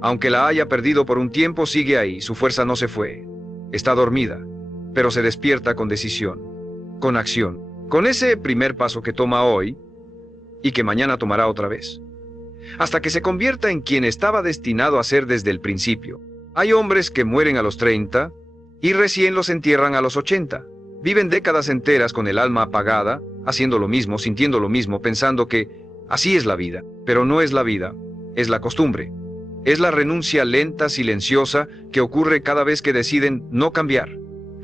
Aunque la haya perdido por un tiempo, sigue ahí, su fuerza no se fue. Está dormida, pero se despierta con decisión, con acción, con ese primer paso que toma hoy, y que mañana tomará otra vez, hasta que se convierta en quien estaba destinado a ser desde el principio. Hay hombres que mueren a los 30, y recién los entierran a los 80. Viven décadas enteras con el alma apagada, haciendo lo mismo, sintiendo lo mismo, pensando que así es la vida. Pero no es la vida, es la costumbre. Es la renuncia lenta, silenciosa, que ocurre cada vez que deciden no cambiar,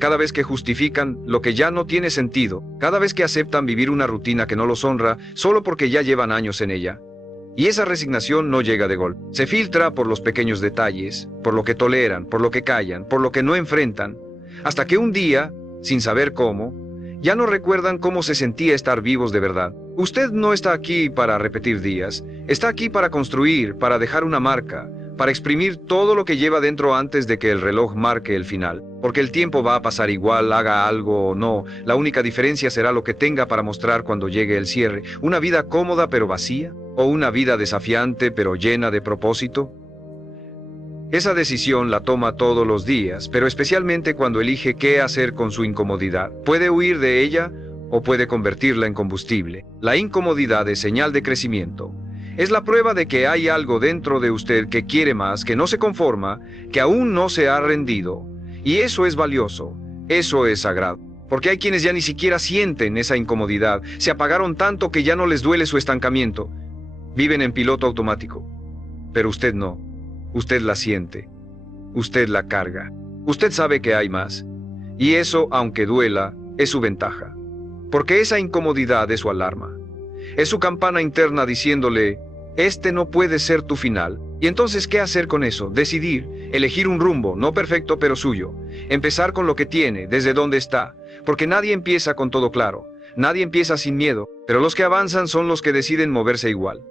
cada vez que justifican lo que ya no tiene sentido, cada vez que aceptan vivir una rutina que no los honra solo porque ya llevan años en ella. Y esa resignación no llega de golpe. Se filtra por los pequeños detalles, por lo que toleran, por lo que callan, por lo que no enfrentan, hasta que un día, sin saber cómo, ya no recuerdan cómo se sentía estar vivos de verdad. Usted no está aquí para repetir días, está aquí para construir, para dejar una marca, para exprimir todo lo que lleva dentro antes de que el reloj marque el final. Porque el tiempo va a pasar igual, haga algo o no. La única diferencia será lo que tenga para mostrar cuando llegue el cierre. Una vida cómoda pero vacía, o una vida desafiante pero llena de propósito. Esa decisión la toma todos los días, pero especialmente cuando elige qué hacer con su incomodidad. Puede huir de ella o puede convertirla en combustible. La incomodidad es señal de crecimiento. Es la prueba de que hay algo dentro de usted que quiere más, que no se conforma, que aún no se ha rendido. Y eso es valioso, eso es sagrado. Porque hay quienes ya ni siquiera sienten esa incomodidad, se apagaron tanto que ya no les duele su estancamiento. Viven en piloto automático. Pero usted no. Usted la siente. Usted la carga. Usted sabe que hay más. Y eso, aunque duela, es su ventaja. Porque esa incomodidad es su alarma. Es su campana interna diciéndole, este no puede ser tu final. Y entonces, ¿qué hacer con eso? Decidir, elegir un rumbo, no perfecto pero suyo. Empezar con lo que tiene, desde donde está. Porque nadie empieza con todo claro. Nadie empieza sin miedo. Pero los que avanzan son los que deciden moverse igual.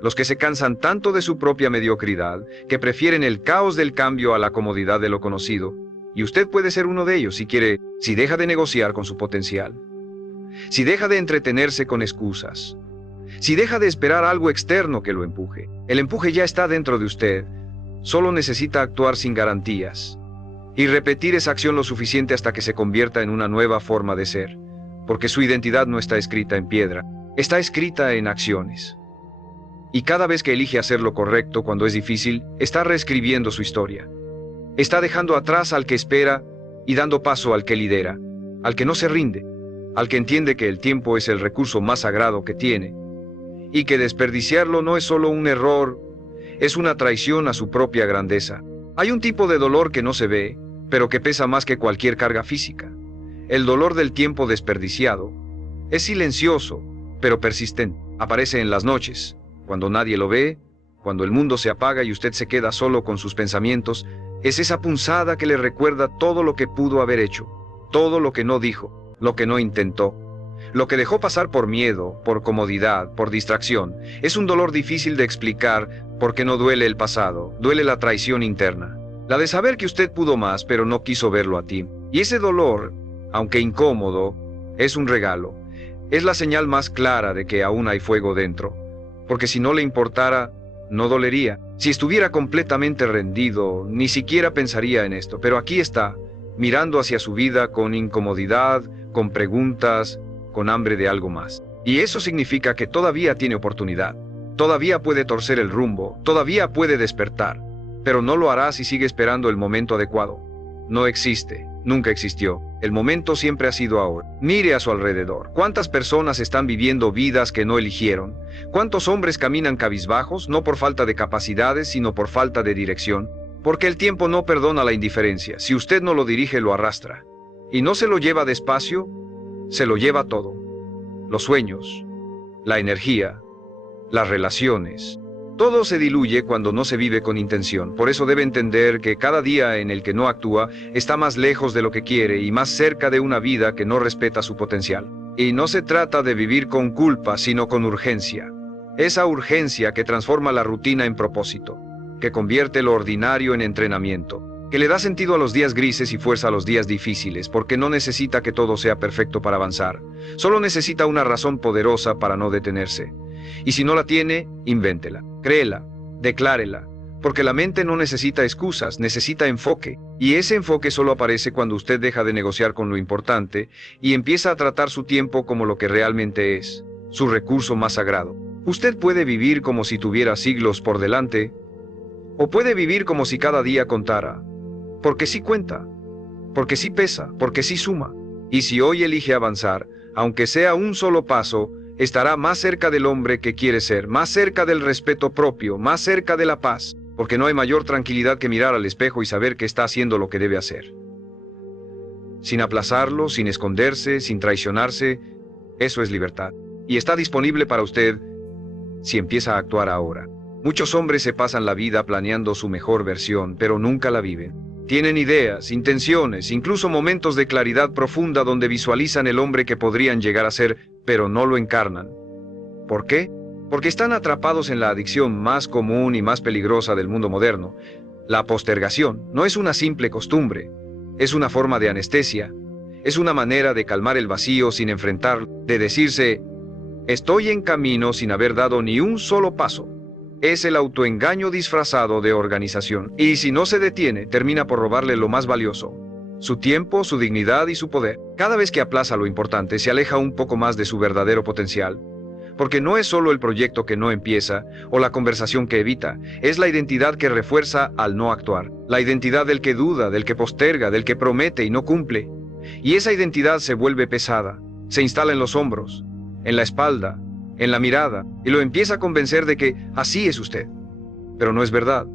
Los que se cansan tanto de su propia mediocridad, que prefieren el caos del cambio a la comodidad de lo conocido. Y usted puede ser uno de ellos si quiere, si deja de negociar con su potencial. Si deja de entretenerse con excusas. Si deja de esperar algo externo que lo empuje. El empuje ya está dentro de usted. Solo necesita actuar sin garantías. Y repetir esa acción lo suficiente hasta que se convierta en una nueva forma de ser. Porque su identidad no está escrita en piedra. Está escrita en acciones. Y cada vez que elige hacer lo correcto cuando es difícil, está reescribiendo su historia. Está dejando atrás al que espera y dando paso al que lidera, al que no se rinde, al que entiende que el tiempo es el recurso más sagrado que tiene, y que desperdiciarlo no es solo un error, es una traición a su propia grandeza. Hay un tipo de dolor que no se ve, pero que pesa más que cualquier carga física. El dolor del tiempo desperdiciado es silencioso, pero persistente. Aparece en las noches, cuando nadie lo ve, cuando el mundo se apaga y usted se queda solo con sus pensamientos. Es esa punzada que le recuerda todo lo que pudo haber hecho, todo lo que no dijo, lo que no intentó, lo que dejó pasar por miedo, por comodidad, por distracción. Es un dolor difícil de explicar porque no duele el pasado, duele la traición interna, la de saber que usted pudo más pero no quiso verlo a ti. Y ese dolor, aunque incómodo, es un regalo, es la señal más clara de que aún hay fuego dentro, porque si no le importara, no dolería. Si estuviera completamente rendido, ni siquiera pensaría en esto, pero aquí está, mirando hacia su vida con incomodidad, con preguntas, con hambre de algo más. Y eso significa que todavía tiene oportunidad, todavía puede torcer el rumbo, todavía puede despertar, pero no lo hará si sigue esperando el momento adecuado. No existe, nunca existió. El momento siempre ha sido ahora. Mire a su alrededor. ¿Cuántas personas están viviendo vidas que no eligieron? ¿Cuántos hombres caminan cabizbajos, no por falta de capacidades, sino por falta de dirección? Porque el tiempo no perdona la indiferencia. Si usted no lo dirige, lo arrastra. Y no se lo lleva despacio, se lo lleva todo. Los sueños, la energía, las relaciones. Todo se diluye cuando no se vive con intención. Por eso debe entender que cada día en el que no actúa está más lejos de lo que quiere y más cerca de una vida que no respeta su potencial. Y no se trata de vivir con culpa, sino con urgencia. Esa urgencia que transforma la rutina en propósito, que convierte lo ordinario en entrenamiento, que le da sentido a los días grises y fuerza a los días difíciles, porque no necesita que todo sea perfecto para avanzar. Solo necesita una razón poderosa para no detenerse. Y si no la tiene, invéntela, créela, declárela, porque la mente no necesita excusas, necesita enfoque, y ese enfoque solo aparece cuando usted deja de negociar con lo importante y empieza a tratar su tiempo como lo que realmente es, su recurso más sagrado. Usted puede vivir como si tuviera siglos por delante, o puede vivir como si cada día contara, porque sí cuenta, porque sí pesa, porque sí suma, y si hoy elige avanzar, aunque sea un solo paso, estará más cerca del hombre que quiere ser, más cerca del respeto propio, más cerca de la paz, porque no hay mayor tranquilidad que mirar al espejo y saber que está haciendo lo que debe hacer. sin aplazarlo, sin esconderse, sin traicionarse. Eso es libertad. Y está disponible para usted si empieza a actuar ahora. Muchos hombres se pasan la vida planeando su mejor versión, pero nunca la viven. Tienen ideas, intenciones, incluso momentos de claridad profunda donde visualizan el hombre que podrían llegar a ser, pero no lo encarnan. ¿Por qué? Porque están atrapados en la adicción más común y más peligrosa del mundo moderno. La postergación no es una simple costumbre, es una forma de anestesia, es una manera de calmar el vacío sin enfrentarlo, de decirse, estoy en camino sin haber dado ni un solo paso. Es el autoengaño disfrazado de organización, y si no se detiene, termina por robarle lo más valioso, su tiempo, su dignidad y su poder. Cada vez que aplaza lo importante, se aleja un poco más de su verdadero potencial. Porque no es solo el proyecto que no empieza, o la conversación que evita, es la identidad que refuerza al no actuar. La identidad del que duda, del que posterga, del que promete y no cumple. Y esa identidad se vuelve pesada, se instala en los hombros, en la espalda, en la mirada, y lo empieza a convencer de que así es usted. Pero no es verdad.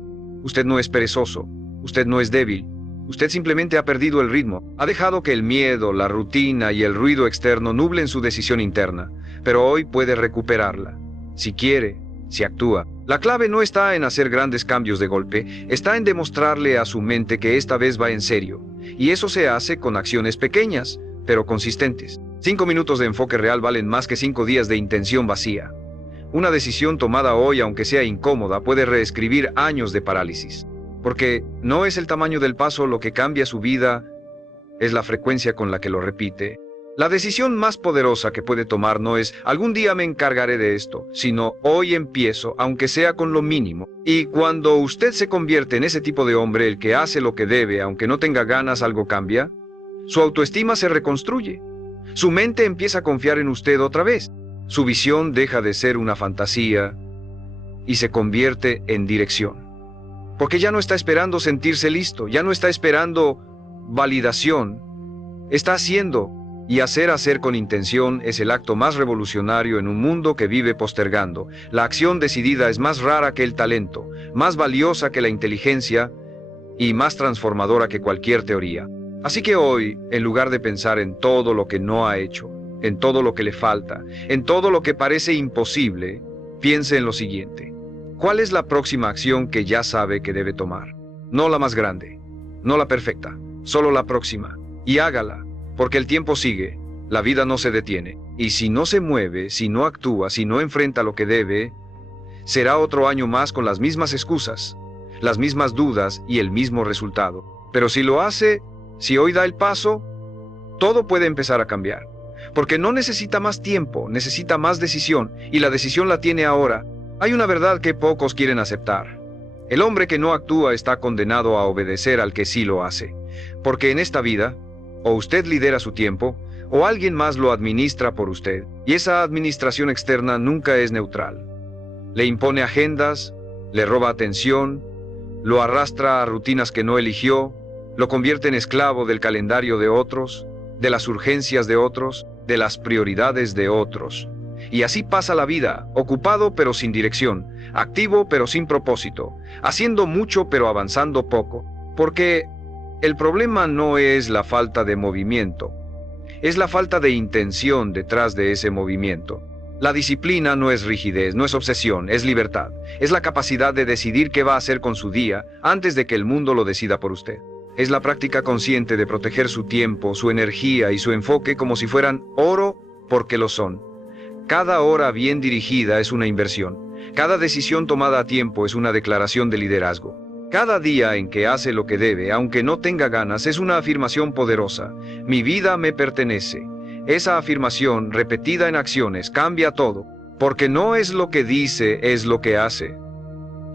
Usted no es perezoso, usted no es débil. Usted simplemente ha perdido el ritmo, ha dejado que el miedo, la rutina y el ruido externo nublen su decisión interna, pero hoy puede recuperarla, si quiere, si actúa. La clave no está en hacer grandes cambios de golpe, está en demostrarle a su mente que esta vez va en serio, y eso se hace con acciones pequeñas, pero consistentes. 5 minutos de enfoque real valen más que 5 días de intención vacía. Una decisión tomada hoy, aunque sea incómoda, puede reescribir años de parálisis. Porque no es el tamaño del paso lo que cambia su vida, es la frecuencia con la que lo repite. La decisión más poderosa que puede tomar no es algún día me encargaré de esto, sino hoy empiezo, aunque sea con lo mínimo. Y cuando usted se convierte en ese tipo de hombre, el que hace lo que debe, aunque no tenga ganas, algo cambia. Su autoestima se reconstruye. Su mente empieza a confiar en usted otra vez. Su visión deja de ser una fantasía y se convierte en dirección. Porque ya no está esperando sentirse listo, ya no está esperando validación. Está haciendo, y hacer con intención es el acto más revolucionario en un mundo que vive postergando. La acción decidida es más rara que el talento, más valiosa que la inteligencia y más transformadora que cualquier teoría. Así que hoy, en lugar de pensar en todo lo que no ha hecho, en todo lo que le falta, en todo lo que parece imposible, piense en lo siguiente. ¿Cuál es la próxima acción que ya sabe que debe tomar? No la más grande, no la perfecta, solo la próxima. Y hágala, porque el tiempo sigue, la vida no se detiene. Y si no se mueve, si no actúa, si no enfrenta lo que debe, será otro año más con las mismas excusas, las mismas dudas y el mismo resultado. Pero si lo hace, si hoy da el paso, todo puede empezar a cambiar. Porque no necesita más tiempo, necesita más decisión, y la decisión la tiene ahora. Hay una verdad que pocos quieren aceptar. El hombre que no actúa está condenado a obedecer al que sí lo hace. Porque en esta vida, o usted lidera su tiempo, o alguien más lo administra por usted. Y esa administración externa nunca es neutral. Le impone agendas, le roba atención, lo arrastra a rutinas que no eligió, lo convierte en esclavo del calendario de otros, de las urgencias de otros, de las prioridades de otros. Y así pasa la vida, ocupado pero sin dirección, activo pero sin propósito, haciendo mucho pero avanzando poco. Porque el problema no es la falta de movimiento, es la falta de intención detrás de ese movimiento. La disciplina no es rigidez, no es obsesión, es libertad. Es la capacidad de decidir qué va a hacer con su día antes de que el mundo lo decida por usted. Es la práctica consciente de proteger su tiempo, su energía y su enfoque como si fueran oro, porque lo son. Cada hora bien dirigida es una inversión. Cada decisión tomada a tiempo es una declaración de liderazgo. Cada día en que hace lo que debe, aunque no tenga ganas, es una afirmación poderosa. Mi vida me pertenece. Esa afirmación, repetida en acciones, cambia todo. Porque no es lo que dice, es lo que hace.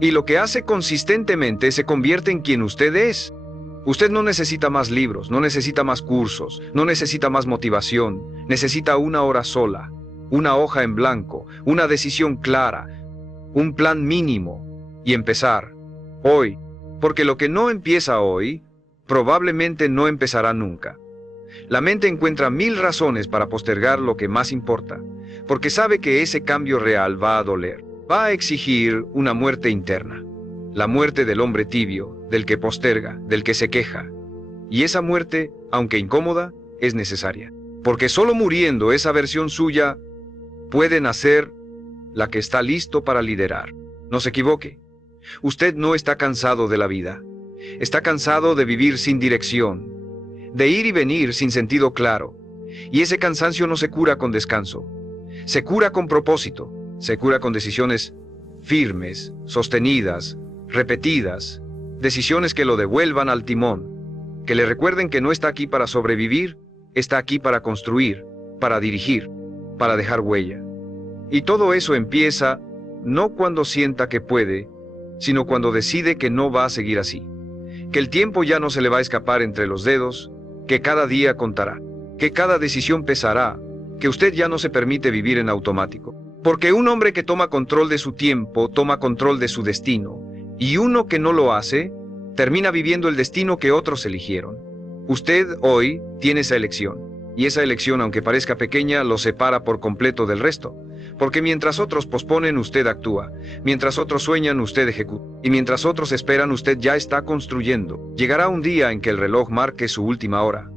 Y lo que hace consistentemente se convierte en quien usted es. Usted no necesita más libros, no necesita más cursos, no necesita más motivación. Necesita una hora sola. Una hoja en blanco, una decisión clara, un plan mínimo, y empezar, hoy, porque lo que no empieza hoy, probablemente no empezará nunca. La mente encuentra 1000 razones para postergar lo que más importa, porque sabe que ese cambio real va a doler, va a exigir una muerte interna, la muerte del hombre tibio, del que posterga, del que se queja. Y esa muerte, aunque incómoda, es necesaria. Porque solo muriendo esa versión suya puede nacer la que está listo para liderar. No se equivoque. Usted no está cansado de la vida. Está cansado de vivir sin dirección, de ir y venir sin sentido claro. Y ese cansancio no se cura con descanso. Se cura con propósito. Se cura con decisiones firmes, sostenidas, repetidas. Decisiones que lo devuelvan al timón. Que le recuerden que no está aquí para sobrevivir, está aquí para construir, para dirigir, para dejar huella. Y todo eso empieza no cuando sienta que puede, sino cuando decide que no va a seguir así. Que el tiempo ya no se le va a escapar entre los dedos, que cada día contará, que cada decisión pesará, que usted ya no se permite vivir en automático. Porque un hombre que toma control de su tiempo, toma control de su destino, y uno que no lo hace, termina viviendo el destino que otros eligieron. Usted hoy tiene esa elección, y esa elección, aunque parezca pequeña, lo separa por completo del resto. Porque mientras otros posponen, usted actúa. Mientras otros sueñan, usted ejecuta. Y mientras otros esperan, usted ya está construyendo. Llegará un día en que el reloj marque su última hora.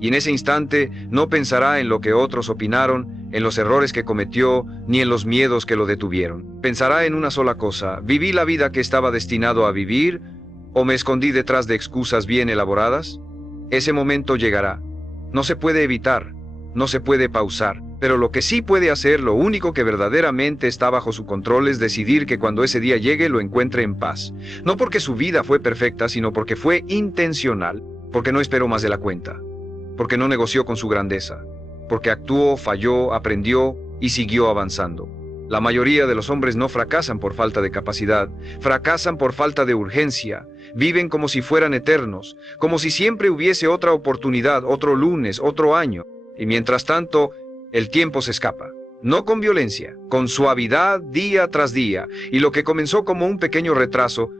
Y en ese instante no pensará en lo que otros opinaron, en los errores que cometió, ni en los miedos que lo detuvieron. Pensará en una sola cosa: ¿viví la vida que estaba destinado a vivir, o me escondí detrás de excusas bien elaboradas? Ese momento llegará. No se puede evitar, no se puede pausar. Pero lo que sí puede hacer, lo único que verdaderamente está bajo su control, es decidir que cuando ese día llegue lo encuentre en paz. No porque su vida fue perfecta, sino porque fue intencional, porque no esperó más de la cuenta, porque no negoció con su grandeza, porque actuó, falló, aprendió y siguió avanzando. La mayoría de los hombres no fracasan por falta de capacidad, fracasan por falta de urgencia. Viven como si fueran eternos, como si siempre hubiese otra oportunidad, otro lunes, otro año. Y mientras tanto, el tiempo se escapa. No con violencia, con suavidad día tras día. Y lo que comenzó como un pequeño retraso,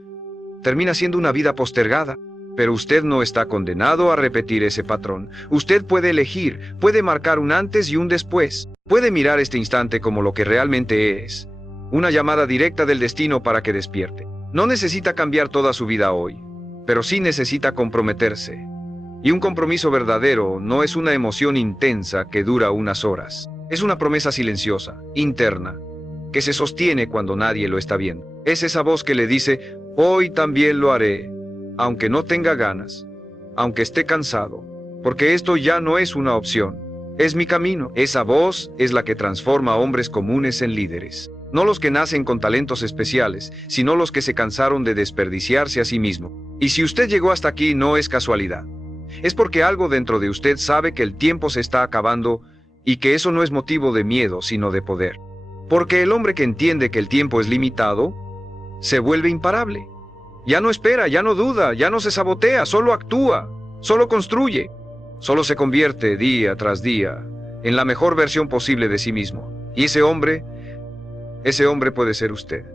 termina siendo una vida postergada. Pero usted no está condenado a repetir ese patrón. Usted puede elegir, puede marcar un antes y un después. Puede mirar este instante como lo que realmente es. Una llamada directa del destino para que despierte. No necesita cambiar toda su vida hoy, pero sí necesita comprometerse. Y un compromiso verdadero no es una emoción intensa que dura unas horas. Es una promesa silenciosa, interna, que se sostiene cuando nadie lo está viendo. Es esa voz que le dice: hoy también lo haré, aunque no tenga ganas, aunque esté cansado, porque esto ya no es una opción, es mi camino. Esa voz es la que transforma a hombres comunes en líderes. No los que nacen con talentos especiales, sino los que se cansaron de desperdiciarse a sí mismo. Y si usted llegó hasta aquí, no es casualidad. Es porque algo dentro de usted sabe que el tiempo se está acabando y que eso no es motivo de miedo, sino de poder. Porque el hombre que entiende que el tiempo es limitado, se vuelve imparable. Ya no espera, ya no duda, ya no se sabotea, solo actúa, solo construye, solo se convierte día tras día en la mejor versión posible de sí mismo. Y ese hombre puede ser usted.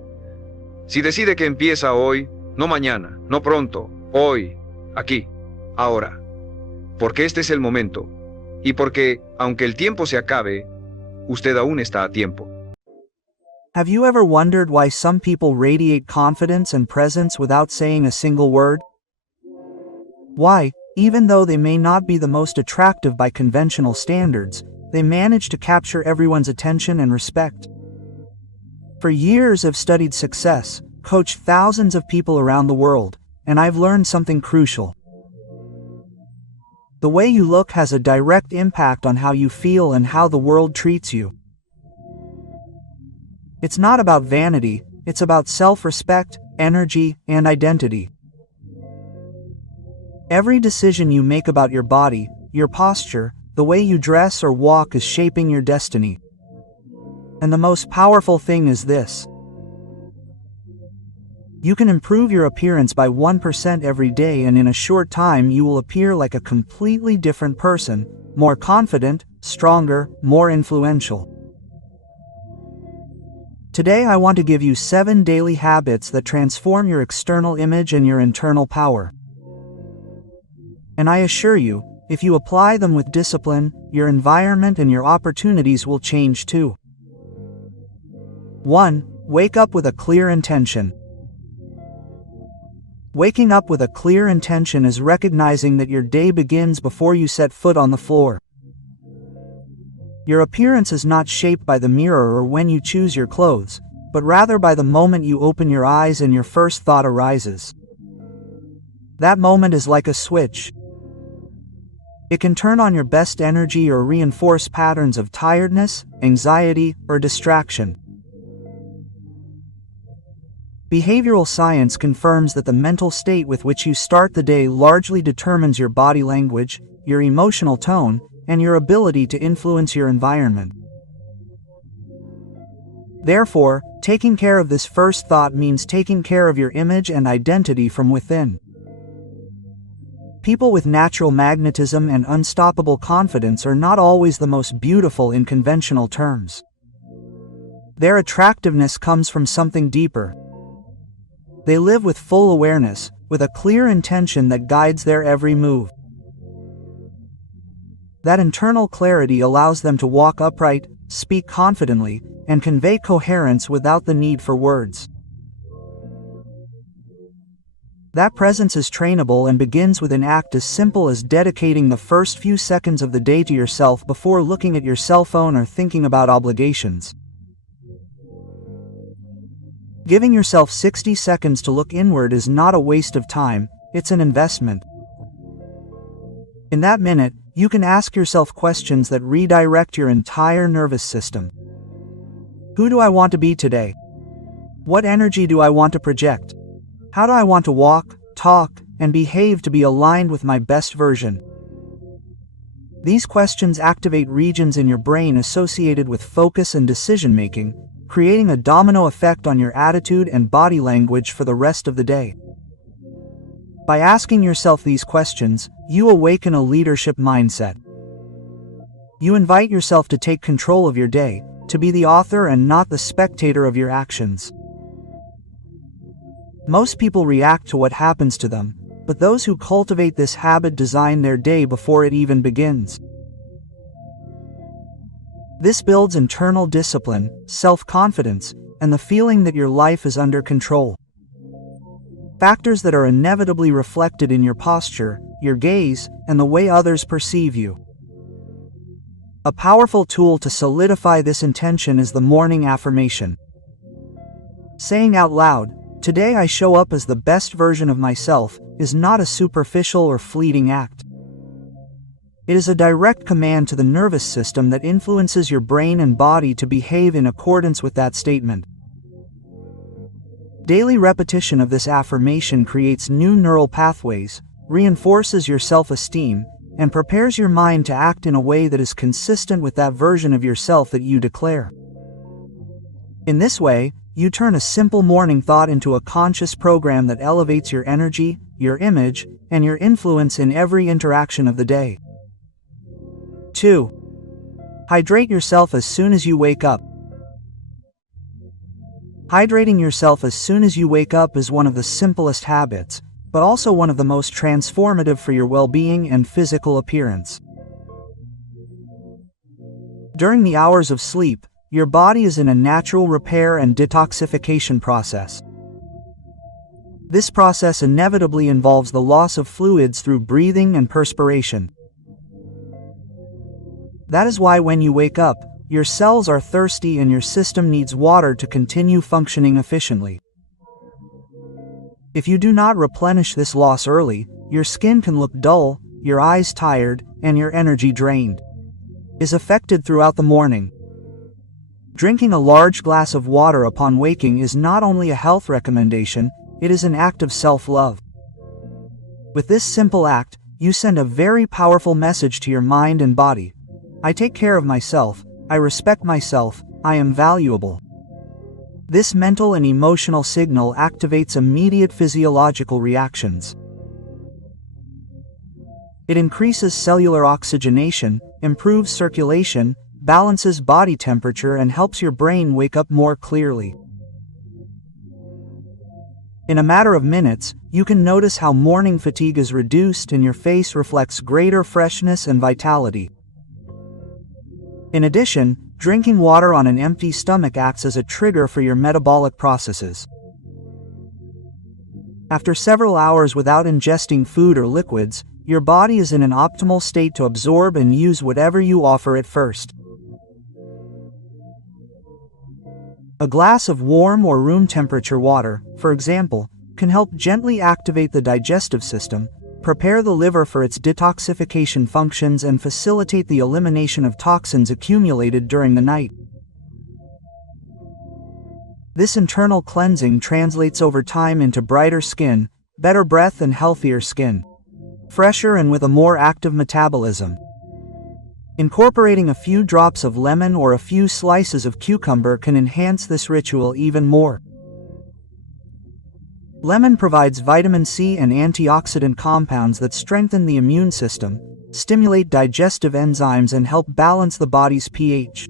Si decide que empieza hoy, no mañana, no pronto, hoy, aquí, ahora. Porque este es el momento, y porque, aunque el tiempo se acabe, usted aún está a tiempo. Have you ever wondered why some people radiate confidence and presence without saying a single word? Why, even though they may not be the most attractive by conventional standards, they manage to capture everyone's attention and respect? For years I've studied success, coached thousands of people around the world, and I've learned something crucial. The way you look has a direct impact on how you feel and how the world treats you. It's not about vanity, it's about self-respect, energy, and identity. Every decision you make about your body, your posture, the way you dress or walk is shaping your destiny. And the most powerful thing is this. You can improve your appearance by 1% every day, and in a short time you will appear like a completely different person, more confident, stronger, more influential. Today I want to give you 7 daily habits that transform your external image and your internal power. And I assure you, if you apply them with discipline, your environment and your opportunities will change too. 1. Wake up with a clear intention. Waking up with a clear intention is recognizing that your day begins before you set foot on the floor. Your appearance is not shaped by the mirror or when you choose your clothes, but rather by the moment you open your eyes and your first thought arises. That moment is like a switch. It can turn on your best energy or reinforce patterns of tiredness, anxiety, or distraction. Behavioral science confirms that the mental state with which you start the day largely determines your body language, your emotional tone, and your ability to influence your environment. Therefore, taking care of this first thought means taking care of your image and identity from within. People with natural magnetism and unstoppable confidence are not always the most beautiful in conventional terms. Their attractiveness comes from something deeper. They live with full awareness, with a clear intention that guides their every move. That internal clarity allows them to walk upright, speak confidently, and convey coherence without the need for words. That presence is trainable and begins with an act as simple as dedicating the first few seconds of the day to yourself before looking at your cell phone or thinking about obligations. Giving yourself 60 seconds to look inward is not a waste of time, it's an investment. In that minute, you can ask yourself questions that redirect your entire nervous system. Who do I want to be today? What energy do I want to project? How do I want to walk, talk, and behave to be aligned with my best version? These questions activate regions in your brain associated with focus and decision-making, creating a domino effect on your attitude and body language for the rest of the day. By asking yourself these questions, you awaken a leadership mindset. You invite yourself to take control of your day, to be the author and not the spectator of your actions. Most people react to what happens to them, but those who cultivate this habit design their day before it even begins. This builds internal discipline, self-confidence, and the feeling that your life is under control. Factors that are inevitably reflected in your posture, your gaze, and the way others perceive you. A powerful tool to solidify this intention is the morning affirmation. Saying out loud, "Today I show up as the best version of myself," is not a superficial or fleeting act. It is a direct command to the nervous system that influences your brain and body to behave in accordance with that statement. Daily repetition of this affirmation creates new neural pathways, reinforces your self-esteem, and prepares your mind to act in a way that is consistent with that version of yourself that you declare. In this way, you turn a simple morning thought into a conscious program that elevates your energy, your image, and your influence in every interaction of the day. 2. Hydrate yourself as soon as you wake up. Hydrating yourself as soon as you wake up is one of the simplest habits, but also one of the most transformative for your well-being and physical appearance. During the hours of sleep, your body is in a natural repair and detoxification process. This process inevitably involves the loss of fluids through breathing and perspiration. That is why when you wake up, your cells are thirsty and your system needs water to continue functioning efficiently. If you do not replenish this loss early, your skin can look dull, your eyes tired, and your energy drained. It is affected throughout the morning. Drinking a large glass of water upon waking is not only a health recommendation, it is an act of self-love. With this simple act, you send a very powerful message to your mind and body. I take care of myself, I respect myself, I am valuable. This mental and emotional signal activates immediate physiological reactions. It increases cellular oxygenation, improves circulation, balances body temperature, and helps your brain wake up more clearly. In a matter of minutes, you can notice how morning fatigue is reduced and your face reflects greater freshness and vitality. In addition, drinking water on an empty stomach acts as a trigger for your metabolic processes. After several hours without ingesting food or liquids, your body is in an optimal state to absorb and use whatever you offer it first. A glass of warm or room temperature water, for example, can help gently activate the digestive system, prepare the liver for its detoxification functions, and facilitate the elimination of toxins accumulated during the night. This internal cleansing translates over time into brighter skin, better breath, and healthier skin. Fresher and with a more active metabolism. Incorporating a few drops of lemon or a few slices of cucumber can enhance this ritual even more. Lemon provides vitamin C and antioxidant compounds that strengthen the immune system, stimulate digestive enzymes, and help balance the body's pH.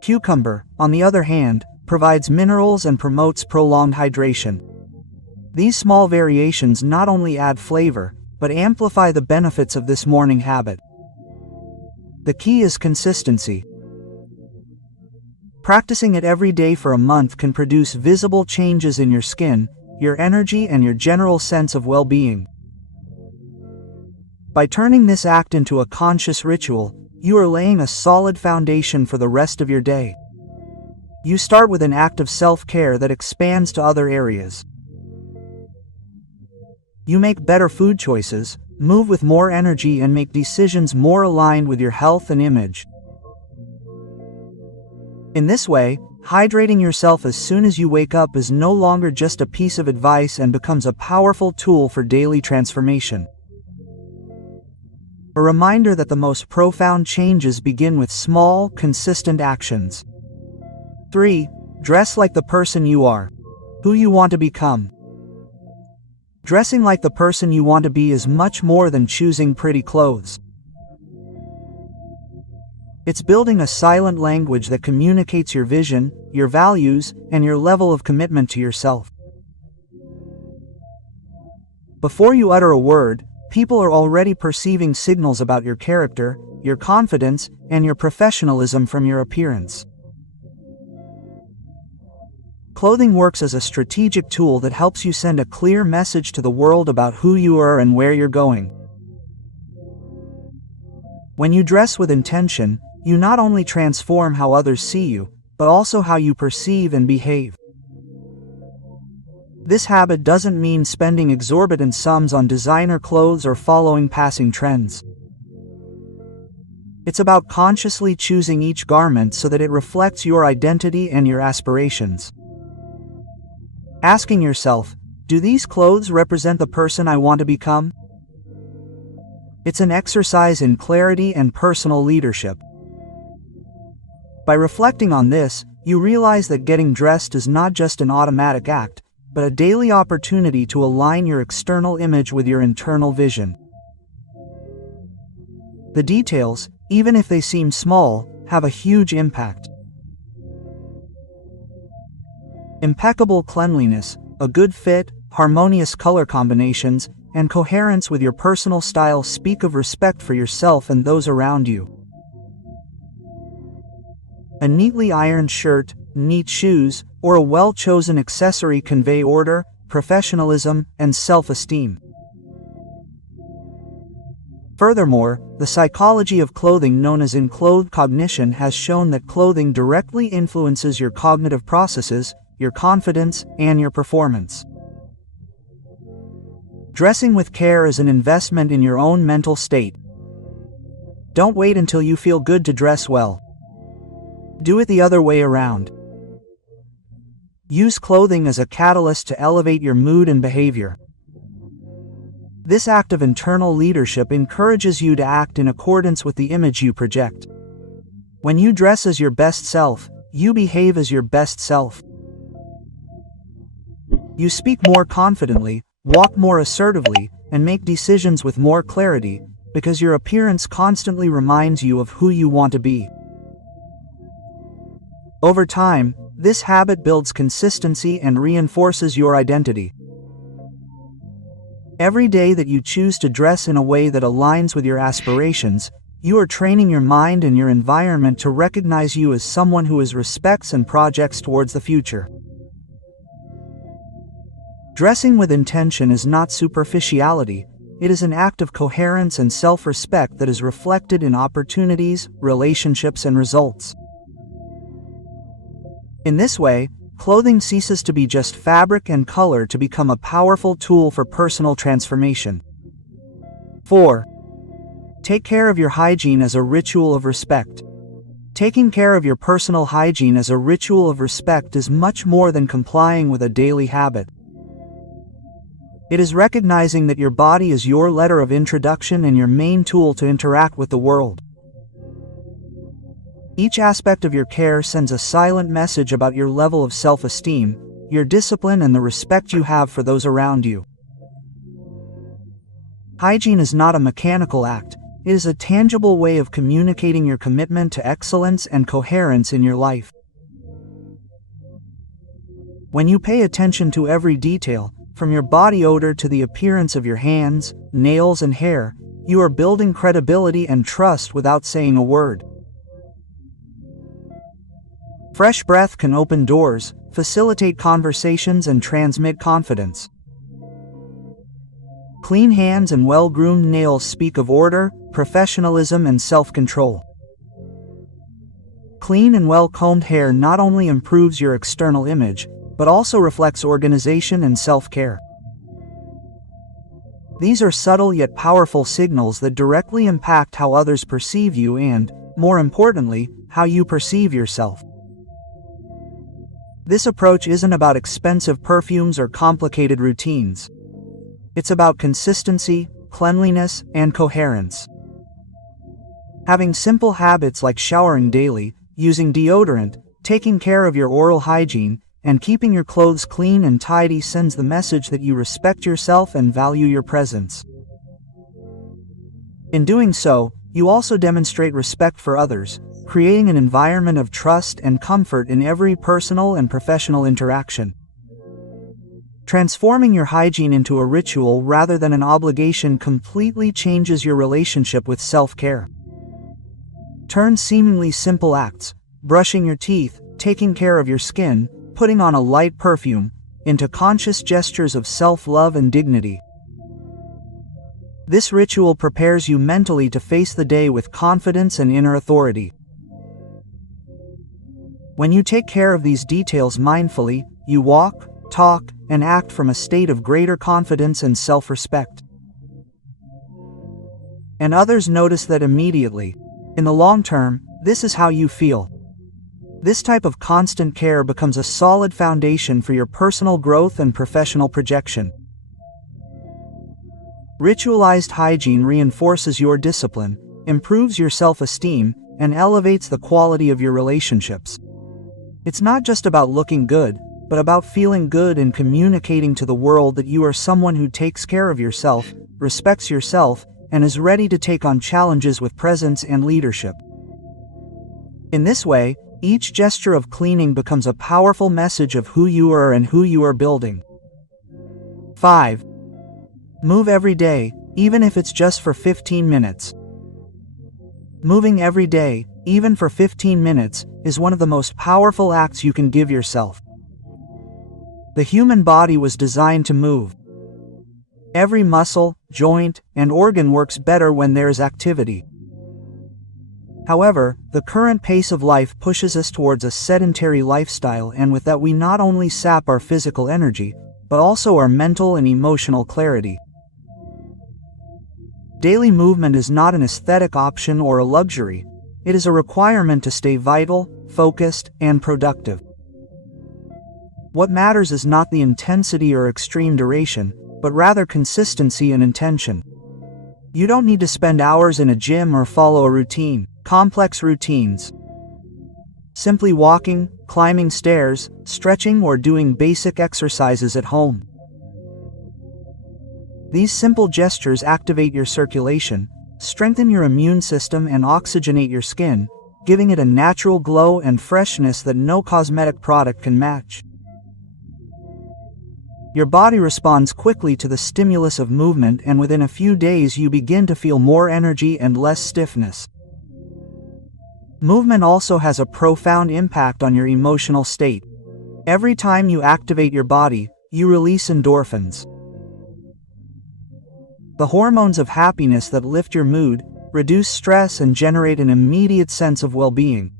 Cucumber, on the other hand, provides minerals and promotes prolonged hydration. These small variations not only add flavor, but amplify the benefits of this morning habit. The key is consistency. Practicing it every day for a month can produce visible changes in your skin, your energy, and your general sense of well-being. By turning this act into a conscious ritual, you are laying a solid foundation for the rest of your day. You start with an act of self-care that expands to other areas. You make better food choices, move with more energy, and make decisions more aligned with your health and image. In this way, hydrating yourself as soon as you wake up is no longer just a piece of advice and becomes a powerful tool for daily transformation. A reminder that the most profound changes begin with small, consistent actions. 3. Dress like the person you are. Who you want to become. Dressing like the person you want to be is much more than choosing pretty clothes. It's building a silent language that communicates your vision, your values, and your level of commitment to yourself. Before you utter a word, people are already perceiving signals about your character, your confidence, and your professionalism from your appearance. Clothing works as a strategic tool that helps you send a clear message to the world about who you are and where you're going. When you dress with intention, you not only transform how others see you, but also how you perceive and behave. This habit doesn't mean spending exorbitant sums on designer clothes or following passing trends. It's about consciously choosing each garment so that it reflects your identity and your aspirations. Asking yourself, do these clothes represent the person I want to become? It's an exercise in clarity and personal leadership. By reflecting on this, you realize that getting dressed is not just an automatic act, but a daily opportunity to align your external image with your internal vision. The details, even if they seem small, have a huge impact. Impeccable cleanliness, a good fit, harmonious color combinations, and coherence with your personal style speak of respect for yourself and those around you. A neatly ironed shirt, neat shoes, or a well-chosen accessory convey order, professionalism, and self-esteem. Furthermore, the psychology of clothing known as enclothed cognition has shown that clothing directly influences your cognitive processes, your confidence, and your performance. Dressing with care is an investment in your own mental state. Don't wait until you feel good to dress well. Do it the other way around. Use clothing as a catalyst to elevate your mood and behavior. This act of internal leadership encourages you to act in accordance with the image you project. When you dress as your best self, you behave as your best self. You speak more confidently, walk more assertively, and make decisions with more clarity, because your appearance constantly reminds you of who you want to be. Over time, this habit builds consistency and reinforces your identity. Every day that you choose to dress in a way that aligns with your aspirations, you are training your mind and your environment to recognize you as someone who respects and projects towards the future. Dressing with intention is not superficiality, it is an act of coherence and self-respect that is reflected in opportunities, relationships, and results. In this way, clothing ceases to be just fabric and color to become a powerful tool for personal transformation. 4. Take care of your hygiene as a ritual of respect. Taking care of your personal hygiene as a ritual of respect is much more than complying with a daily habit. It is recognizing that your body is your letter of introduction and your main tool to interact with the world. Each aspect of your care sends a silent message about your level of self-esteem, your discipline, and the respect you have for those around you. Hygiene is not a mechanical act, it is a tangible way of communicating your commitment to excellence and coherence in your life. When you pay attention to every detail, from your body odor to the appearance of your hands, nails, and hair, you are building credibility and trust without saying a word. Fresh breath can open doors, facilitate conversations, and transmit confidence. Clean hands and well-groomed nails speak of order, professionalism, and self-control. Clean and well-combed hair not only improves your external image, but also reflects organization and self-care. These are subtle yet powerful signals that directly impact how others perceive you and, more importantly, how you perceive yourself. This approach isn't about expensive perfumes or complicated routines. It's about consistency, cleanliness, and coherence. Having simple habits like showering daily, using deodorant, taking care of your oral hygiene, and keeping your clothes clean and tidy sends the message that you respect yourself and value your presence. In doing so, you also demonstrate respect for others, creating an environment of trust and comfort in every personal and professional interaction. Transforming your hygiene into a ritual rather than an obligation completely changes your relationship with self-care. Turn seemingly simple acts, brushing your teeth, taking care of your skin, putting on a light perfume, into conscious gestures of self-love and dignity. This ritual prepares you mentally to face the day with confidence and inner authority. When you take care of these details mindfully, you walk, talk, and act from a state of greater confidence and self-respect. And others notice that immediately. In the long term, this is how you feel. This type of constant care becomes a solid foundation for your personal growth and professional projection. Ritualized hygiene reinforces your discipline, improves your self-esteem, and elevates the quality of your relationships. It's not just about looking good, but about feeling good and communicating to the world that you are someone who takes care of yourself, respects yourself, and is ready to take on challenges with presence and leadership. In this way, each gesture of cleaning becomes a powerful message of who you are and who you are building. 5. Move every day, even if it's just for 15 minutes. Moving every day, even for 15 minutes, is one of the most powerful acts you can give yourself. The human body was designed to move. Every muscle, joint, and organ works better when there is activity. However, the current pace of life pushes us towards a sedentary lifestyle, and with that we not only sap our physical energy, but also our mental and emotional clarity. Daily movement is not an aesthetic option or a luxury, it is a requirement to stay vital, focused, and productive. What matters is not the intensity or extreme duration, but rather consistency and intention. You don't need to spend hours in a gym or follow a routine. Complex routines. Simply walking, climbing stairs, stretching, or doing basic exercises at home. These simple gestures activate your circulation, strengthen your immune system, and oxygenate your skin, giving it a natural glow and freshness that no cosmetic product can match. Your body responds quickly to the stimulus of movement, and within a few days you begin to feel more energy and less stiffness. Movement also has a profound impact on your emotional state. Every time you activate your body, you release endorphins. The hormones of happiness that lift your mood, reduce stress, and generate an immediate sense of well-being.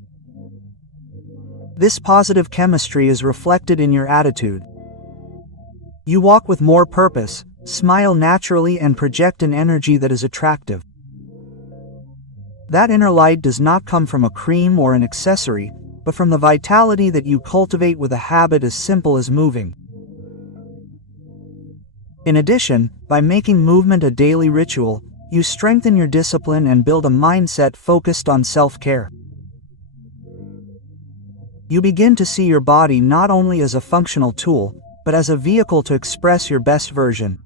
This positive chemistry is reflected in your attitude. You walk with more purpose, smile naturally, and project an energy that is attractive. That inner light does not come from a cream or an accessory, but from the vitality that you cultivate with a habit as simple as moving. In addition, by making movement a daily ritual, you strengthen your discipline and build a mindset focused on self-care. You begin to see your body not only as a functional tool, but as a vehicle to express your best version.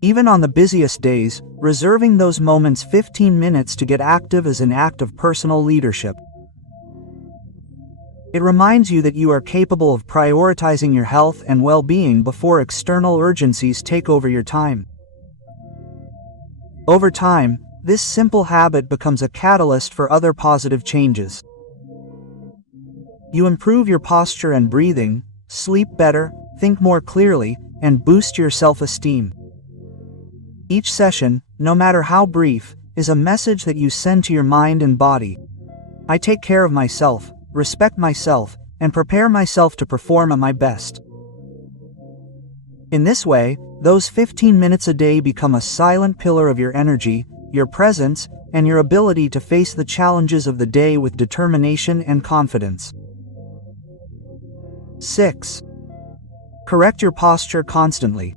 Even on the busiest days, reserving those moments 15 minutes to get active is an act of personal leadership. It reminds you that you are capable of prioritizing your health and well-being before external urgencies take over your time. Over time, this simple habit becomes a catalyst for other positive changes. You improve your posture and breathing, sleep better, think more clearly, and boost your self-esteem. Each session, no matter how brief, is a message that you send to your mind and body. I take care of myself, respect myself, and prepare myself to perform at my best. In this way, those 15 minutes a day become a silent pillar of your energy, your presence, and your ability to face the challenges of the day with determination and confidence. 6. Correct your posture constantly.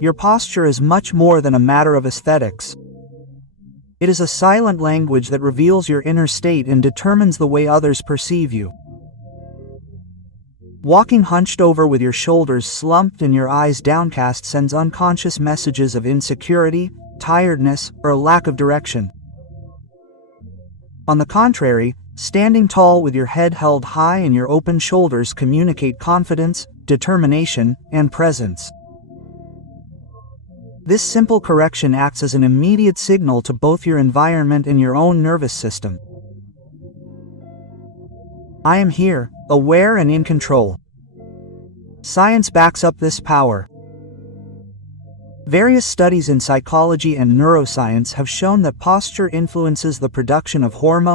Your posture is much more than a matter of aesthetics. It is a silent language that reveals your inner state and determines the way others perceive you. Walking hunched over with your shoulders slumped and your eyes downcast sends unconscious messages of insecurity, tiredness, or a lack of direction. On the contrary, standing tall with your head held high and your open shoulders communicate confidence, determination, and presence. This simple correction acts as an immediate signal to both your environment and your own nervous system. I am here, aware and in control. Science backs up this power. Various studies in psychology and neuroscience have shown that posture influences the production of hormones